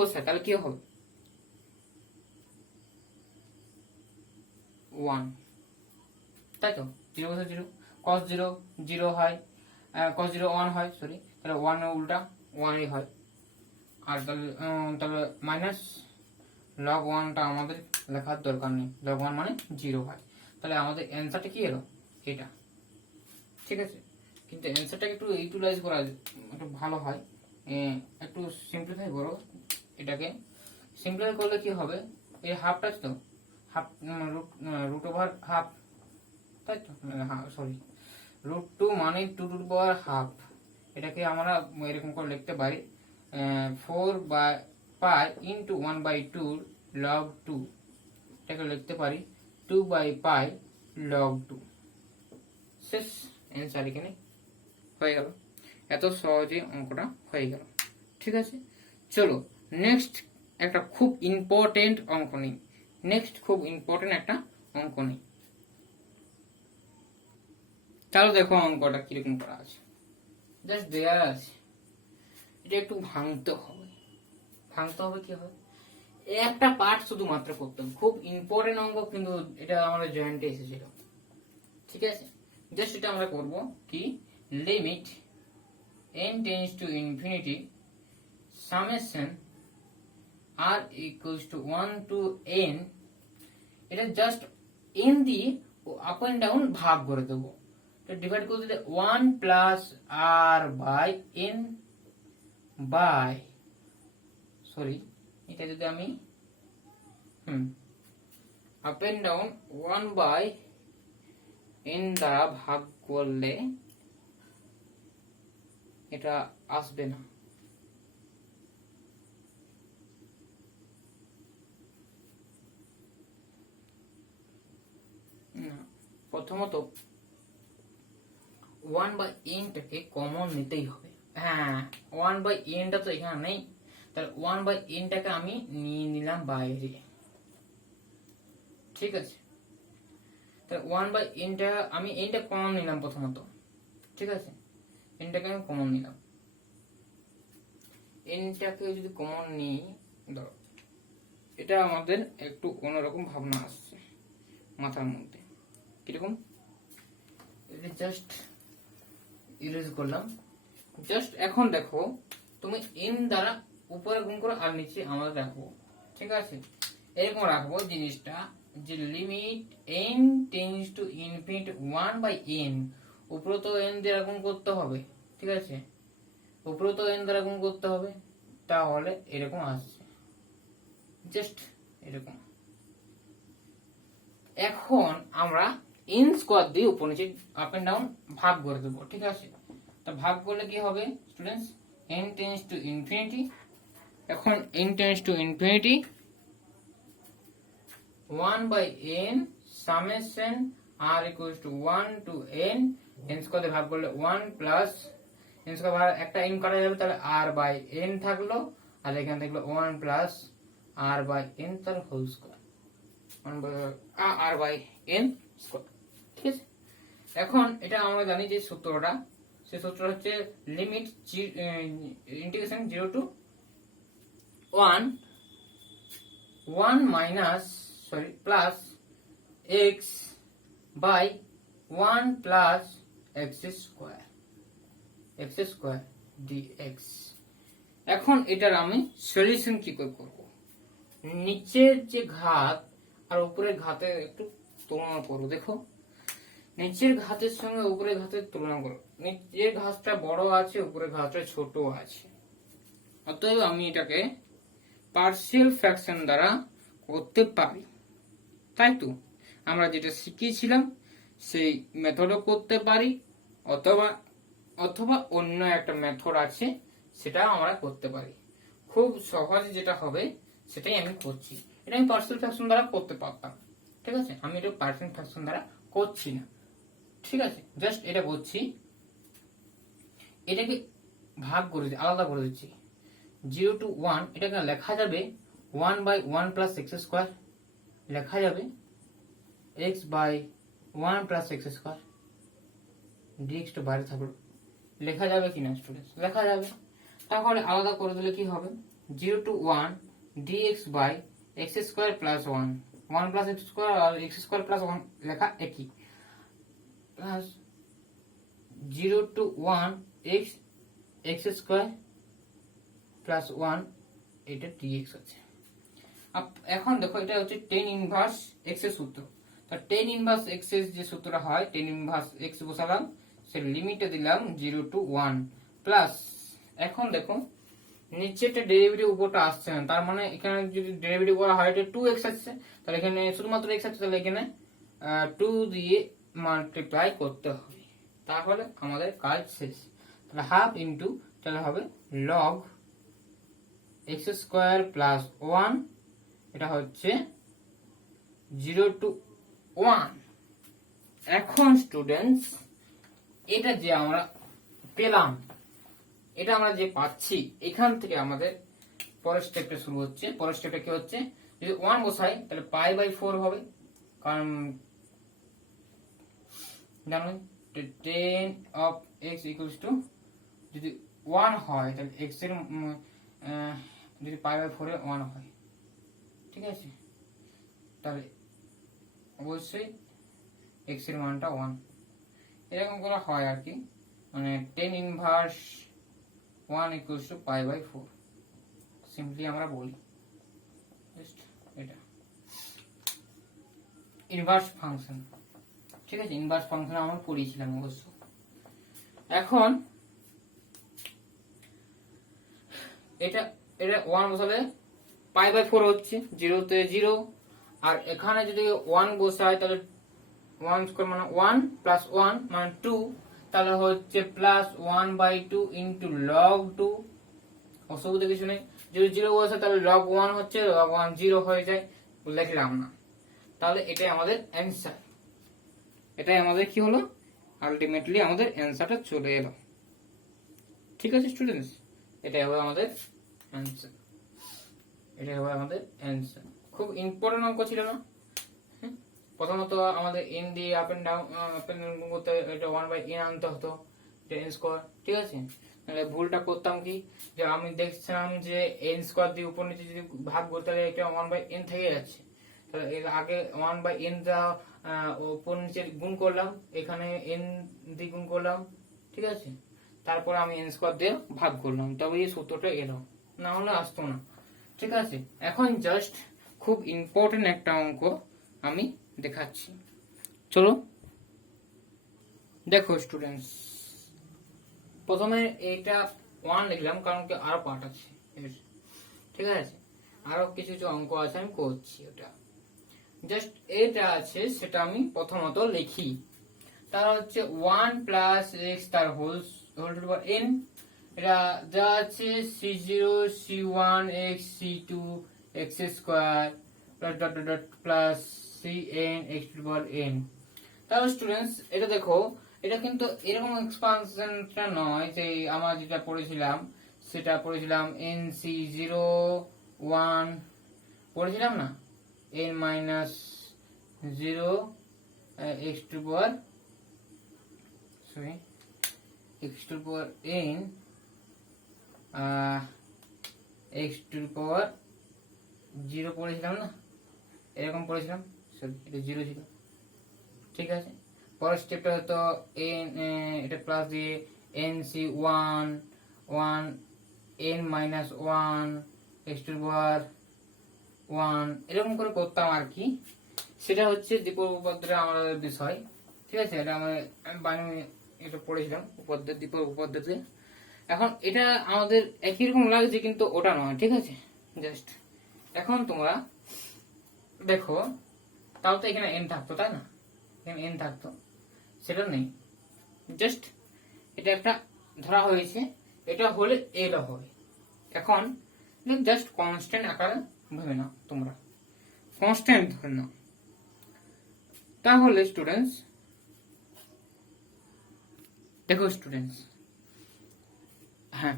বসাই, তাহলে কি হবে, 1, তাই তো? 0 বসে 0, cos 0 0 হয়, cos 0 1 হয়, সরি, তাহলে 1 এর উল্টা 1ই হয়। আর তাহলে মাইনাস log 1টা আমাদের লেখার দরকার নেই, log 1 মানে 0 হয়। তাহলে আমাদের অ্যান্সারটা কি এলো, এটা। ঠিক আছে, কিন্তু অ্যান্সারটাকে একটু ইউটিলাইজ করা একটু ভালো হয়, একটু সিম্পলিফাই করো এটাকে। সিম্পলিফাই করলে কি হবে, এই হাফটা তো হাফ, √/2, তাই তো? সরি, √2 মানে 2√1/2। এটাকে আমরা এরকম করে লিখতে পারি 4/π × 1/2 log 2, এটাকে লিখতে পারি 2/π log 2। শেষ, অ্যান্সার এখানে হয়ে গেল। এত সহজে অঙ্কটা হয়ে গেল। ঠিক আছে, চলো নেক্সট একটা খুব ইম্পর্টেন্ট অঙ্ক নেই। একটা অঙ্ক নেই। চলো দেখো অঙ্কটা কিরকম করা আছে। জাস্ট দেয়া আছে, এটা একটু ভাঙতে হবে। কি হবে, একটা পার্ট শুধুমাত্র করতে হবে। খুব ইম্পর্টেন্ট অঙ্ক, কিন্তু এটা আমাদের জয়েন্টে এসেছিল। ঠিক আছে, জাস্ট এটা আমরা করব কি, limit n tends to infinity summation r equals to 1 to n, এটা জাস্ট n দিয়ে আপ এন্ড ডাউন ভাগ করে দেবো। ডিভাইড করে দিলে 1 plus r by n by, sorry, এটা যদি আমি up and down 1 by n দ্বারা ভাগ করলে এটা আসবে না। প্রথমত 1/n-টাকে কমন নিতেই হবে। হ্যাঁ, 1/n-টা তো এখানে নেই, তাহলে 1/n-টাকে আমি নিয়ে নিলাম বাইরে। ঠিক আছে, তাহলে 1/n-টা আমি n-টা কমন নিলাম প্রথমত। ঠিক আছে, n-টাকে আমি কমন নিলাম। n-টাকে যদি কমন নিই, ধরো এটা আমাদের একটু অন্যরকম ভাবনা আসছে মাথার মধ্যে। কিরকম, জাস্ট ইরেজ করলাম। জাস্ট এখন দেখো, তুমি n দ্বারা উপরে গুণ করো আর নিচে আমাদের রাখবো। ঠিক আছে, এরকম রাখবো জিনিসটা, যে limit n tends to infinity 1/n, উপরে তো n দ্বারা গুণ করতে হবে। ঠিক আছে, উপরে তো n দ্বারা গুণ করতে হবে, তাহলে এরকম আসছে, জাস্ট এরকম। এখন আমরা n স্কয়ার দিয়ে উপর নিচে আপ এন্ড ডাউন ভাগ করে দেবো। ঠিক আছে, তা ভাগ করলে কি হবে students, n tends to infinity, এখন n tends to infinity 1/n summation r equals to 1 to n, n square দিয়ে ভাগ করলে 1 প্লাস n স্কয়ার, একটা n কাটা যাবে, তাহলে r/n থাকলো, আর এখানে থাকলো 1 প্লাস r/n তার হোল স্কয়ার, r/n স্কয়ার। ঠিক আছে, এখন এটা আমরা জানি যে সূত্রটা, সেই সূত্র হচ্ছে limit integration 0 to 1 minus, sorry, plus x by 1 plus x square dx। এখন এটার আমি সলিউশন কি করে করব, নিচের যে ঘাত আর উপরের ঘাতের একটু তুলনা করো। দেখো নিচের ঘাতের সঙ্গে উপরের ঘাতের তুলনা করো, নিচের ঘাতটা বড় আছে, উপরের ঘাতটা ছোট আছে। অতএব আমি এটাকে পার্শিয়াল ফ্র্যাকশন দ্বারা করতে পারি। তাই তো আমরা যেটা শিখিয়েছিলাম সেই মেথডও করতে পারি, অথবা অথবা অন্য একটা মেথড আছে সেটা আমরা করতে পারি। খুব সহজ যেটা হবে সেটাই আমি করছি। এটা আমি পার্শিয়াল ফ্র্যাকশন দ্বারা করতে পারতাম, ঠিক আছে, আমি এটা পার্শিয়াল ফ্র্যাকশন দ্বারা করছি না, ঠিক আছে, জাস্ট এটা করছি, এটাকে ভাগ করে আলাদা করে দিচ্ছি। 0 to 1 এটাকে লেখা যাবে 1/1 প্লাস এক্স স্কোয়ার, লেখা যাবে x by 1 plus x square, dx টা বাইরে থাকলো, লেখা যাবে কিনা স্টুডেন্টস? লেখা যাবে। তাহলে আলাদা করে দিলে কি হবে, 0 to 1 dx by x square plus 1, 1 plus x square আর এক্স স্কোয়ার প্লাস 1 লেখা একই, plus 0 to 1 x x square plus 1, এটা dx আছে। এখন দেখো এটা হচ্ছে tan ইনভার্স x এর সূত্র। তো tan ইনভার্স x এর যে সূত্রটা হয়, tan ইনভার্স x বসালাম, সে লিমিটে দিলাম 0 to 1 প্লাস, এখন দেখো নিচেটা ডেরিভেটিভ উপরটা আসছে না, তার মানে এখানে যদি ডেরিভেটিভ করা হয় এটা 2x আসছে, তাহলে এখানে শুধুমাত্র x আছে, তাহলে এখানে 2 দিয়ে মাল্টিপ্লাই করতে হবে, তাহলে আমাদের কাজ শেষ। তাহলে হাফ ইন্টু, তাহলে হবে লগ এক্স স্কোয়ার প্লাস 1, এটা হচ্ছে 0 to 1। এখন স্টুডেন্টস এটা যে আমরা পেলাম, এটা আমরা যে পাচ্ছি, এখান থেকে আমাদের পরের স্টেপটা শুরু হচ্ছে। পরের স্টেপটা কি হচ্ছে, যদি 1 বসাই তাহলে π/4 হবে, কারণ জানো tan of x equals to, যদি 1 হয় তাহলে x এর যদি π/4 এ 1 হয়, ঠিক আছে, তাহলে অবশ্যই x এর মানটা 1, এরকম করে হয় আর কি, মানে tan inverse 1 equals to π/4, simply আমরা বলি জাস্ট এটা ইনভার্স ফাংশন, ঠিক আছে, ইনভার্স ফাংশন আমরা পড়িয়েছিলাম অবশ্য। এখন এটা 1 বসালে π/4 হচ্ছে, 0 তে 0, আর এখানে যদি 1 বসাই তাহলে 1 স্কয়ার মানে 1 প্লাস 1 মানে 2, তাহলে হচ্ছে প্লাস 1/2 ইন্টু লগ 2, অসুবিধা কিছু নেই। যদি 0 বসে তাহলে লগ 1 হচ্ছে, লগ 1 0 হয়ে যায়, লিখলাম না, তাহলে এটাই আমাদের অ্যান্সার। এটাই আমাদের কি হলো, আলটিমেটলি আমাদের অ্যান্সারটা চলে এলো, ঠিক আছে স্টুডেন্টস, এটাই হবে আমাদের অ্যান্সার, এটাই হবে আমাদের অ্যান্সার। খুব ইম্পর্টেন্ট অঙ্ক ছিল না? প্রথমত আমাদের n দিয়ে আপ এন্ড ডাউন করতে, এটা 1/n আনতে হতো, এটা n স্কয়ার, ঠিক আছে। তাহলে ভুলটা করতাম কি, যে আমি দেখছিলাম যে n স্কয়ার দিয়ে উপর নিচে যদি ভাগ করতে তাহলে এটা 1/n থেকে যাচ্ছে, তাহলে এর আগে 1/n টা উপর নিচে গুণ করলাম, এখানে n দিয়ে গুণ করলাম, ঠিক আছে, তারপর আমি n স্কয়ার দিয়ে ভাগ করলাম, তবে এই সূত্রটা এলো, না হলে আসতো না, ঠিক আছে। এখন জাস্ট খুব ইম্পর্টেন্ট একটা অঙ্ক আমি দেখাচ্ছি, চলো দেখো স্টুডেন্টস। প্রথমে এটা 1 লিখলাম, কারণ কি আরো পার্ট আছে, ঠিক আছে, আরো কিছু কিছু অঙ্ক আছে আমি করছি, ওটা জাস্ট এটা আছে সেটা আমি প্রথমত লিখি। তার হচ্ছে 1 প্লাস এক্স তার whole to the power n, এটা যা আছে c0 c1 x c2 x square plus dot dot dot plus cn x to the power n। তাহলে স্টুডেন্টস এটা দেখো, এটা কিন্তু এরকম এক্সপানশনটা নয় যে আমরা যেটা পড়েছিলাম, সেটা পড়েছিলাম nc0 1 পড়েছিলাম না, n minus 0 x to the power x to the power n x to the power 0 পড়েছিলাম না, এরকম পড়েছিলাম, সরি এটা 0 ছিল, ঠিক আছে। পরের স্টেপটা হতো n, এটা প্লাস দিয়ে nc1 1 n minus one x to power one এরকম করে করতাম আর কি। সেটা হচ্ছে দ্বিপদ উপপাদ্যের আমাদের বিষয়, ঠিক আছে। এটা আমি বানিয়ে এটা পড়েছিলাম উপপাদ্যের দ্বিপদ উপপাদ্যতে। এখন এটা আমাদের একই রকম লাগছে কিন্তু ওটা নয়, ঠিক আছে। জাস্ট এখন তোমরা দেখো, তাও তো এখানে n থাকতো তাই না, এখানে n থাকতো, সেটা নেই। জাস্ট এটা একটা ধরা হয়েছে, এটা হলে এল হবে। এখন জাস্ট কনস্ট্যান্ট আকারে ভেবে নাও, তোমরা কনস্ট্যান্ট ধরে নাও। তাহলে স্টুডেন্টস দেখো, স্টুডেন্টস হ্যাঁ,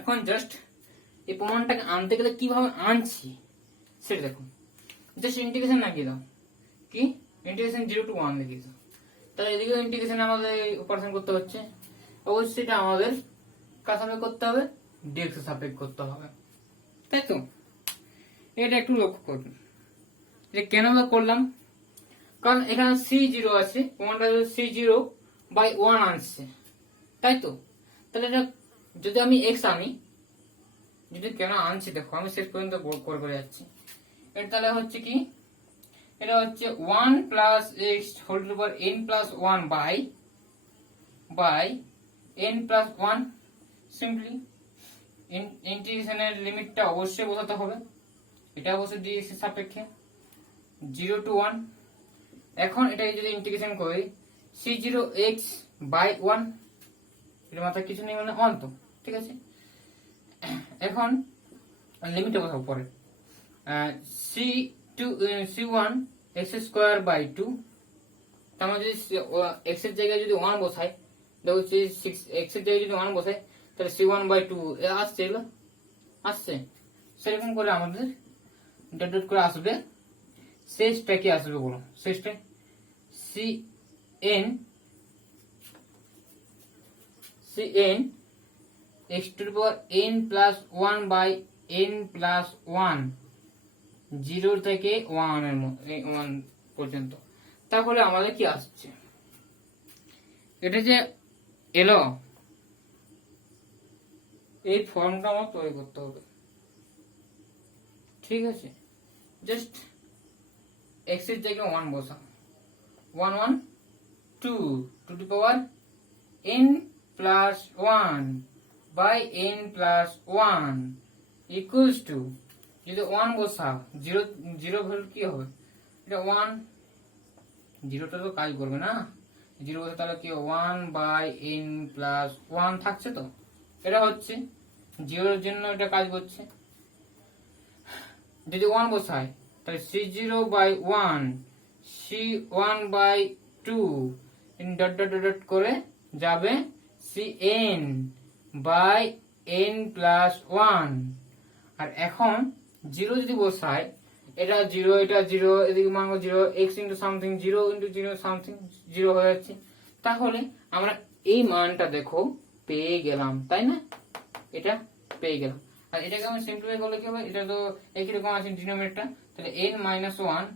এখন জাস্ট এই প্রমাণটাকে আনতে গেলে কিভাবে আনছি সেটা দেখো। জাস্ট ইন্টিগ্রেশন লাগিয়ে দাও, কি ইন্টিগ্রেশন 0 to 1 লিখে দাও। তাহলে এদিকে ইন্টিগ্রেশন আমাদের অপারেশন করতে হচ্ছে, অবশ্যই এটা আমাদের কার সাপেক্ষে করতে হবে, ডিএক্স এর সাপেক্ষে করতে হবে, তাই তো। এটা একটু লক্ষ্য করুন, এটা কেন আমরা করলাম, কারণ এখানে c0 আছে, প্রমাণটা c0/1 আসছে, তাই তো। তাহলে এটা যদি আমি x আনি, যদি কেন আনছি দেখো, আমি শেষ পর্যন্ত করে করে যাচ্ছি। এটা তাহলে হচ্ছে কি, এটা হচ্ছে 1 plus x whole to power n plus 1 by n plus 1। Simply ইন্টিগ্রেশনের লিমিটটা অবশ্যই বোঝাতে হবে, এটা অবশ্যই ডিএক্স এর সাপেক্ষে 0 to 1। এখন এটাকে যদি ইন্টিগ্রেশন করি c0x/1, এর মাথায় কিছু নেই মানে 1 তো, ঠিক আছে। এখন লিমিটটা বসাবো পরে, c1 x²/2, তার মানে যদি x এর জায়গায় যদি 1 বসাই, দেখো x এর জায়গায় যদি 1 বসাই, তাহলে c1/2 আসছে, এগুলো আসছে। সেরকম করে আমাদের ডট ডট করে আসবে, শেষটা কি আসবে বলো, শেষটা cn x⁴n plus 1/n plus 1, 0 থেকে 1 পর্যন্ত। তাহলে আমাদের কি আসছে, এটা যে এলো, এই ফর্মটা আমার তৈরি করতে হবে, ঠিক আছে। জাস্ট x এর জায়গায় 1 বসা, 1 1 2 to the power n plus 1 by n plus 1 equals to, যদি 1 বসাও, 0 ভ্যালু কি হবে, এটা 1, 0টা তো কাজ করবে না, 0 বসে তাহলে কি 1 বাই n প্লাস 1 থাকছে তো, এটা হচ্ছে 0 এর জন্য এটা কাজ করছে। যদি 1 বসাই তাহলে c0/1 c1/2 dot dot dot করে যাবে cn/n প্লাস 1। আর এখন 0 যদি বসাই, এটা 0 এটা 0, এদিকে মান 0, x into something 0 into 0 something 0 হয়ে যাচ্ছে। তাহলে আমরা এই মানটা দেখো পেয়ে গেলাম, তাই না, এটা পেয়ে গেলাম। আর এটাকে আমি সিম্পলিফাই করলে কি হবে, এটা তো একই রকম আছে ডিনোমিনেটরটা, তাহলে n minus 1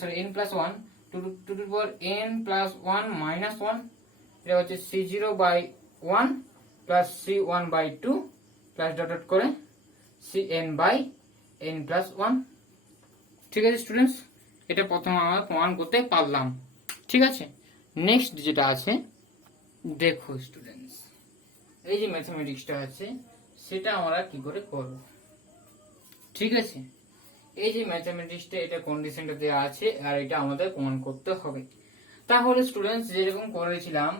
sorry n plus 1 two to power n plus 1 minus 1, এটা হচ্ছে c0/1 plus c1/2 plus dot dot করে cn/n প্লাস 1। ঠিক আছে স্টুডেন্টস, এটা প্রথম আমরা প্রমাণ করতে পারলাম, ঠিক আছে। নেক্সট যেটা আছে দেখো স্টুডেন্টস, এই যে ম্যাথমেটিক্সটা আছে সেটা আমরা কি করে করব, ঠিক আছে। এই যে ম্যাথমেটিক্সটা, এটা কন্ডিশনটা দেওয়া আছে আর এটা আমাদের প্রমাণ করতে হবে। তাহলে স্টুডেন্টস যেরকম করেছিলাম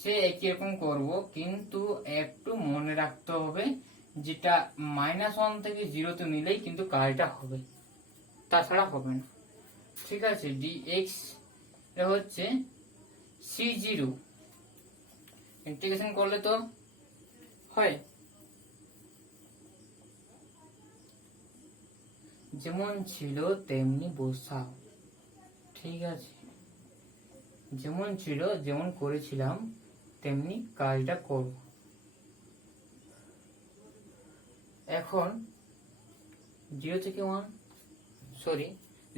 সে একই রকম করব, কিন্তু একটু মনে রাখতে হবে যেটা -1 থেকে 0 তে নিলেই কিন্তু কাজটা হবে, তাছাড়া হবে না, ঠিক আছে। dx এটা হচ্ছে c0, ইন্টিগ্রেশন করলে তো হয়, যেমন ছিল তেমনি বসাও, ঠিক আছে। যেমন ছিল, যেমন করেছিলাম তেমনি কাজটা করব। এখন 0 থেকে 1, সরি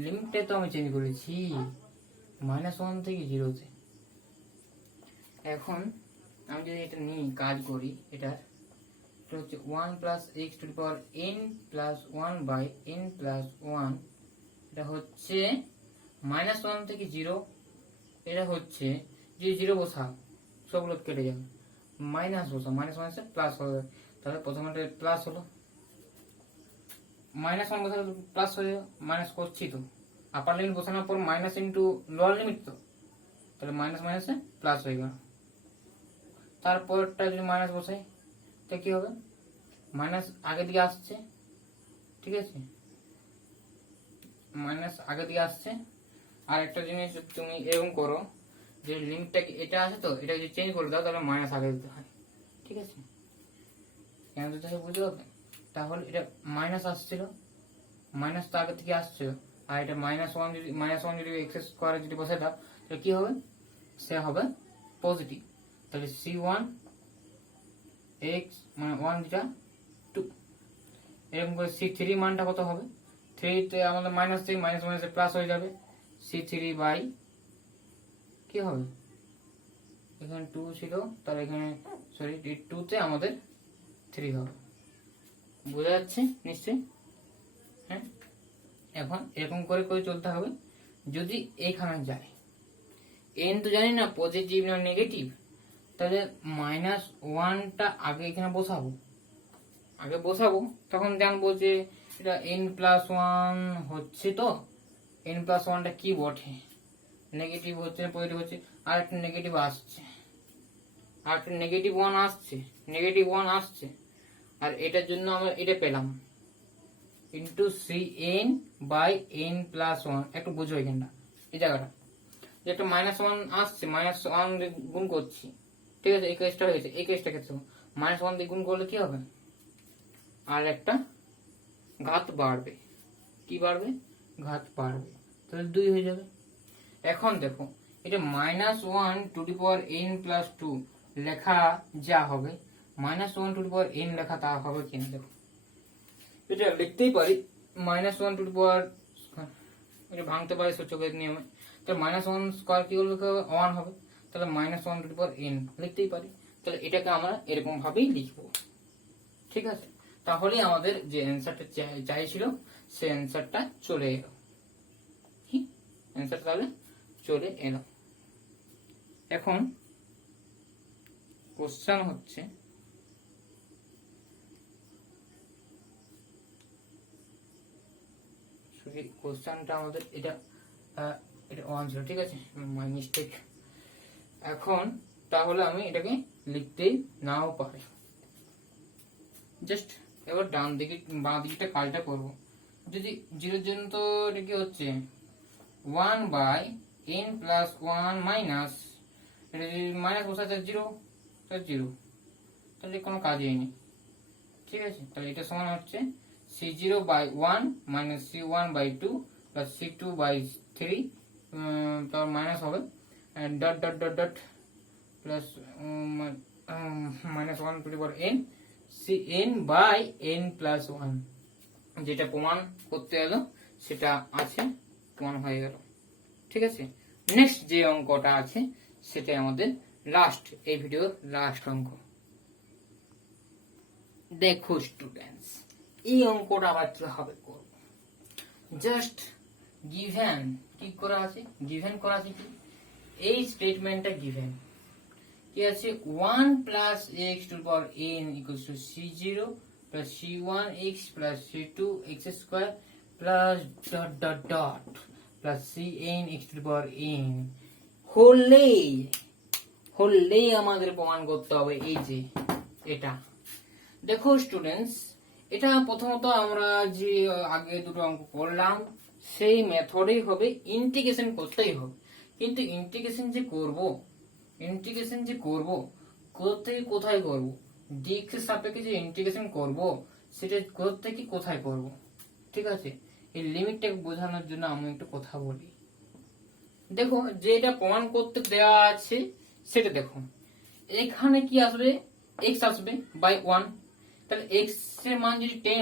লিমিটটা তো আমি চেঞ্জ করেছি -1 থেকে 0 তে। এখন আমি যদি এটা নিয়ে কাজ করি, এটা এটা হচ্ছে 1 plus x to the power n plus 1 by n plus 1, এটা হচ্ছে -1 থেকে 0, এটা হচ্ছে যে 0 বসা সবগুলো কেটে যাবে, মাইনাস বসা, মাইনাস মাইনাসে প্লাস হবে, তাহলে প্রথমে প্লাস হলো, -1 বসালে প্লাস হয়ে যাবে, মাইনাস করছি তো, আপার লিমিট বসানোর পর মাইনাস ইন্টু লোয়ার লিমিট, তো তাহলে মাইনাস মাইনাসে প্লাস হয়ে গেল। তারপরটা যদি মাইনাস বসাই তা কি হবে, মাইনাস আগের দিকে আসছে, ঠিক আছে, মাইনাস আগের দিকে আসছে। আর একটা জিনিস তুমি এরকম করো যে লিমিটটা এটা আছে তো, এটা যদি চেঞ্জ করে দাও তাহলে মাইনাস আগে দিতে হয়, ঠিক আছে, কেন দিতে হয় বুঝতে পারবে। তাহলে এটা মাইনাস আসছিল, মাইনাস তো আগে থেকে আসছে, আর এটা -1 যদি এক্স স্কোয়ারে যদি বসে দাও তাহলে কি হবে, সে হবে পজিটিভ। তাহলে c1 x মানে 1 যেটা 2, এরকম করে c3 মানটা কত হবে, 3 তে আমাদের মাইনাস থেকে মাইনাস মাইনাসে প্লাস হয়ে যাবে, c3 বাই কি হবে, এখানে 2 ছিল, তাহলে এখানে সরি 2 তে আমাদের 3 হবে, বোঝা যাচ্ছে নিশ্চয়ই। হ্যাঁ, এখন এরকম করে করে চলতে হবে। যদি এইখানে যায় n তো জানি না পজিটিভ না নেগেটিভ, তাহলে -1টা আগে এখানে বসাবো, তখন জানবো যে এটা n+1 হচ্ছে, তো n+1টা কি বটে, নেগেটিভ হচ্ছে না পজিটিভ হচ্ছে, আর একটা নেগেটিভ আসছে, আর একটা নেগেটিভ 1 আসছে, আর এটার জন্য আমরা এটা পেলাম ইন্টু cn বাই n+1। একটু বুঝো এখানটা, এই জায়গাটা যে একটা -1 আসছে, -1 দিয়ে গুণ করছি, ঠিক আছে, এই কেসটা হয়েছে, এই কেসটা ক্ষেত্রে -1 দিয়ে গুণ করলে কি হবে, আর একটা ঘাত বাড়বে, কি বাড়বে, ঘাত বাড়বে, তাহলে 2 হয়ে যাবে। এখন দেখো এটা -1 টু দি পাওয়ার n+2 লেখা যা হবে, -1 টু দি পাওয়ার n লেখা তা হবে কিনা দেখো, এটা লিখতেই পারি -1 টু দি পাওয়ার, এটা ভাঙতে পারি সূচকের নিয়মে, তাহলে -1 স্কয়ার কি হলে 1 হবে, তাহলে -1 টু দি পাওয়ার n লিখতেই পারি, তাহলে এটাকে আমরা এরকম ভাবেই লিখবো, ঠিক আছে। তাহলে আমাদের যে অ্যান্সারটা চাইছিল সে অ্যান্সারটা চলে এলো, কি অ্যান্সার তাহলে চলে এলো। এখন কোশ্চেন হচ্ছে কোশ্চেনটা আমাদের এটা 1 ছিল, ঠিক আছে, মাই মিস্টেক। এখন তাহলে আমি এটাকে লিখতেই নাও পারি, জাস্ট এবার ডান দিকে বাঁ দিকটা কাজটা করব। যদি 0 জন্য তো এটা কি হচ্ছে 1 বাই n+1 মাইনাস, এটা যদি মাইনাস বসাতে 0, তাহলে 0, তাহলে কোনো কাজই নেই, ঠিক আছে। তাহলে এটা সমান হচ্ছে c0 by 1 minus c1 by 2 plus c2 by 3, তার মাইনাস হবে dot dot dot dot plus -1 to the power n cn by n+1, যেটা প্রমাণ করতে এলো সেটা আছে, প্রমাণ হয়ে গেল, ঠিক আছে। নেক্সট যে অঙ্কটা আছে সেটা আমাদের লাস্ট, এই ভিডিওর লাস্ট অঙ্ক। দেখো স্টুডেন্টস, এই অঙ্কটা আবার কিভাবে করব, জাস্ট গিভেন কি করা আছে, গিভেন করা আছে কি, এই স্টেটমেন্টটা গিভেন কি আছে, 1 plus x to power n equals to c0 plus c1x plus c2x square plus dot dot dot plus cn x to power n হলেই আমাদের প্রমাণ করতে হবে এই যে এটা। দেখো স্টুডেন্টস, এটা প্রথমত আমরা যে আগে দুটো অঙ্ক করলাম সেই মেথডেই হবে, ইন্টিগ্রেশন করতেই হবে, কিন্তু ইন্টিগ্রেশন যে করব কোথা থেকে কোথায় করব, ডিএক্স এর সাপেক্ষে যে ইন্টিগ্রেশন করব সেটা কোথা থেকে কোথায় করব, ঠিক আছে। এই লিমিটটাকে বোঝানোর জন্য আমি একটু কথা বলি। দেখো যে এটা প্রমাণ করতে দেওয়া আছে সেটা দেখো, এখানে কি আসবে, এক্স আসবে বাই 1, তাহলে এক্স এর মান যদি 10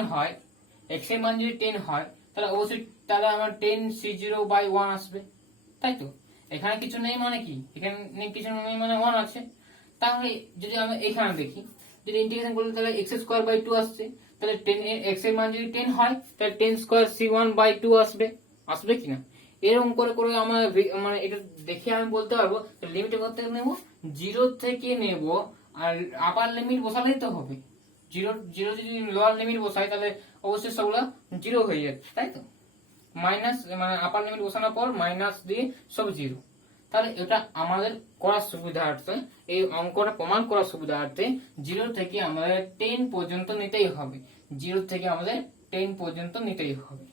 হয়, তাহলে অবশ্যই তাহলে আমার 10 c0 বাই 1 আসবে, তাই তো। এখানে কিছু নেই মানে কি, এখানে কিছু নেই মানে 1 আছে, তাহলে যদি আমরা এখানে দেখি যদি ইন্টিগ্রেশন করলে তাহলে এক্স স্কোয়ার বাই 2 আসছে, তাহলে 10 এক্স এর মান যদি 10 হয় তাহলে 10 স্কোয়ার c1 বাই 2 আসবে, আসবে কিনা? এরকম করে করে আমার মানে এটা দেখে আমি বলতে পারবো লিমিট কত থেকে নেব, 0 থেকে নেব, আর আপার লিমিট বসালেই তো হবে। 0 0 যদি লোয়ার লিমিট বসাই তাহলে অবশ্যই সবগুলা 0 হয়ে যাচ্ছে, তাই তো? মাইনাস মানে আপার লিমিট বসানোর পর মাইনাস দিয়ে সব 0। তাহলে এটা আমাদের করার সুবিধার্থে, এই অঙ্কটা প্রমাণ করার সুবিধার্থে 0 থেকে আমাদের 10 পর্যন্ত নিতেই হবে, 0 থেকে আমাদের 10 পর্যন্ত নিতেই হবে,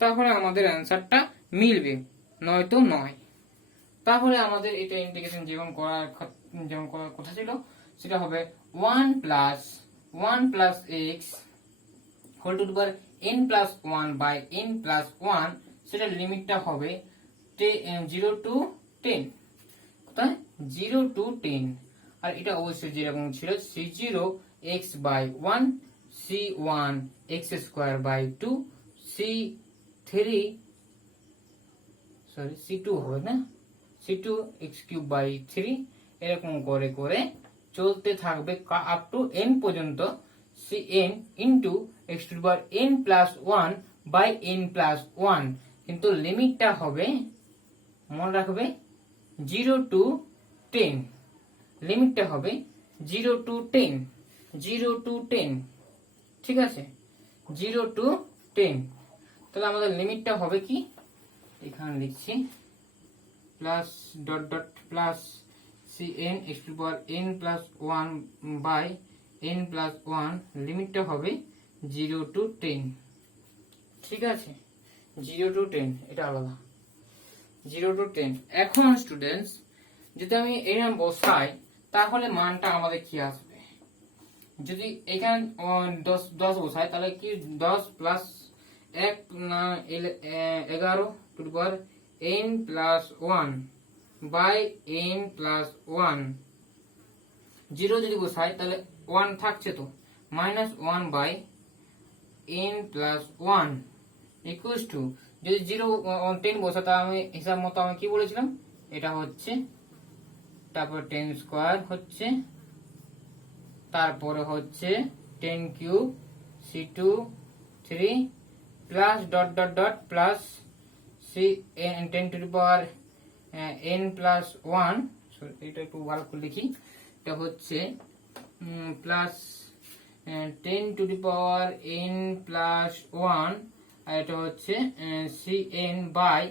তাহলে আমাদের অ্যান্সারটা মিলবে, নয়তো নয়। তাহলে আমাদের এটা ইন্টিগ্রেশন যেমন করার কথা ছিল সেটা হবে 1 plus x whole to the power n plus 1 by n plus 1, সেটা লিমিটটা হবে 0 টু 10, কোথায় 0 টু 10। আর এটা অবশ্যই যেরকম ছিল c0 x by 1, c1 x square by 2, c2 হবে না, c2 x কিউব বাই 3, এরকম করে করে চলতে থাকবে আপ টু n পর্যন্ত, cn into x to the power n plus 1 by n plus 1, কিন্তু লিমিটটা হবে, মনে রাখবে, 0 টু 10, লিমিটটা হবে 0 টু 10, 0 টু 10, ঠিক আছে, 0 টু 10। তাহলে আমাদের লিমিটটা হবে কি, এখানে লিখছি plus dot dot plus cn x to the power n plus 1 by n plus 1, লিমিটটা হবে 0 টু 10, ঠিক আছে, 0 টু 10, এটা আলাদা, 0 টু 10। এখন স্টুডেন্টস যদি আমি এরকম বসাই তাহলে মানটা আমাদের কি আসবে, যদি এখানে 10 বসাই তাহলে কি 10 প্লাস 1 না 11 to the power n plus 1 by n plus 1, 0 যদি বসাই তাহলে 1 থাকছে তো, minus 1 by n plus 1 equals to, যদি 0 10 বসাতে আমি হিসাব মতো আমি কি বলেছিলাম, এটা হচ্ছে, তারপর 10 স্কোয়ার হচ্ছে, তারপরে হচ্ছে 10 cube c2 3 plus dot dot dot plus c10 two the power n plus 1, এটা একটু ভালো করে লিখি, এটা হচ্ছে plus 10 two the power n plus 1, আর এটা হচ্ছে cn বাই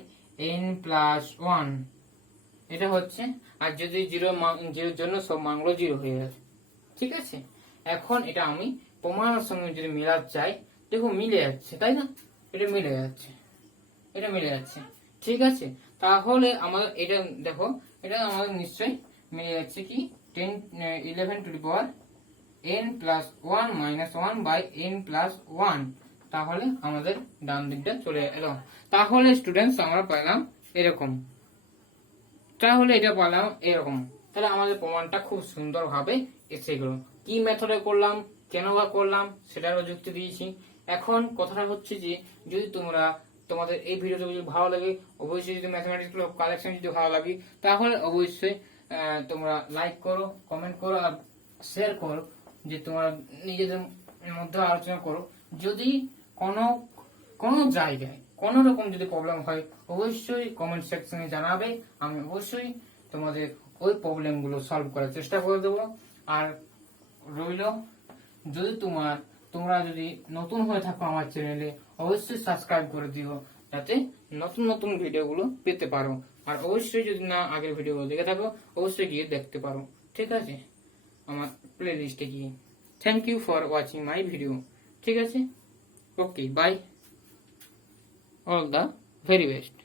n প্লাস 1, এটা হচ্ছে। আর যদি 0 জন্য সব মানগুলো 0 হয়ে যাবে, ঠিক আছে। এখন এটা আমি প্রমাণের সঙ্গে যদি মেলাতে চাই, দেখো মিলে যাচ্ছে, তাই না, এটা মিলে যাচ্ছে, এটা মিলে যাচ্ছে, ঠিক আছে। তাহলে আমাদের এটা দেখো, এটা আমাদের নিশ্চয়ই মিলে যাচ্ছে কি 11 to the power n plus 1 minus 1 by n plus 1, তাহলে আমাদের ডান দিকটা চলে এলো। তাহলে স্টুডেন্টস আমরা পেলাম এরকম, তাহলে এটা পেলাম এরকম, তাহলে আমাদের প্রমাণটা খুব সুন্দর ভাবে এসে গেল। কি মেথডে করলাম, কেন বা করলাম, সেটারও যুক্তি দিয়েছি। এখন কথাটা হচ্ছে যে যদি তোমাদের এই ভিডিওটা যদি ভালো লাগে, অবশ্যই যদি ম্যাথমেটিক্স কালেকশন যদি ভালো লাগে তাহলে অবশ্যই তোমরা লাইক করো, কমেন্ট করো আর শেয়ার করো, যে তোমরা নিজেদের মধ্যে আলোচনা করো। যদি কোনো জায়গায় কোনো রকম যদি প্রবলেম হয় অবশ্যই কমেন্ট সেকশনে জানাবে, আমি অবশ্যই তোমাদের ওই প্রবলেম গুলো সলভ করার চেষ্টা করে দেবো। আর রইল, যদি তোমরা যদি নতুন হয়ে থাকো আমার চ্যানেলে, অবশ্যই সাবস্ক্রাইব করে দিও যাতে নতুন নতুন ভিডিওগুলো পেতে পারো। আর অবশ্যই যদি না আগের ভিডিওগুলো দেখে থাকো অবশ্যই গিয়ে দেখতে পারো, ঠিক আছে, আমার প্লে লিস্টে গিয়ে। Thank you for watching my video, ঠিক আছে, okay, bye, all the very best.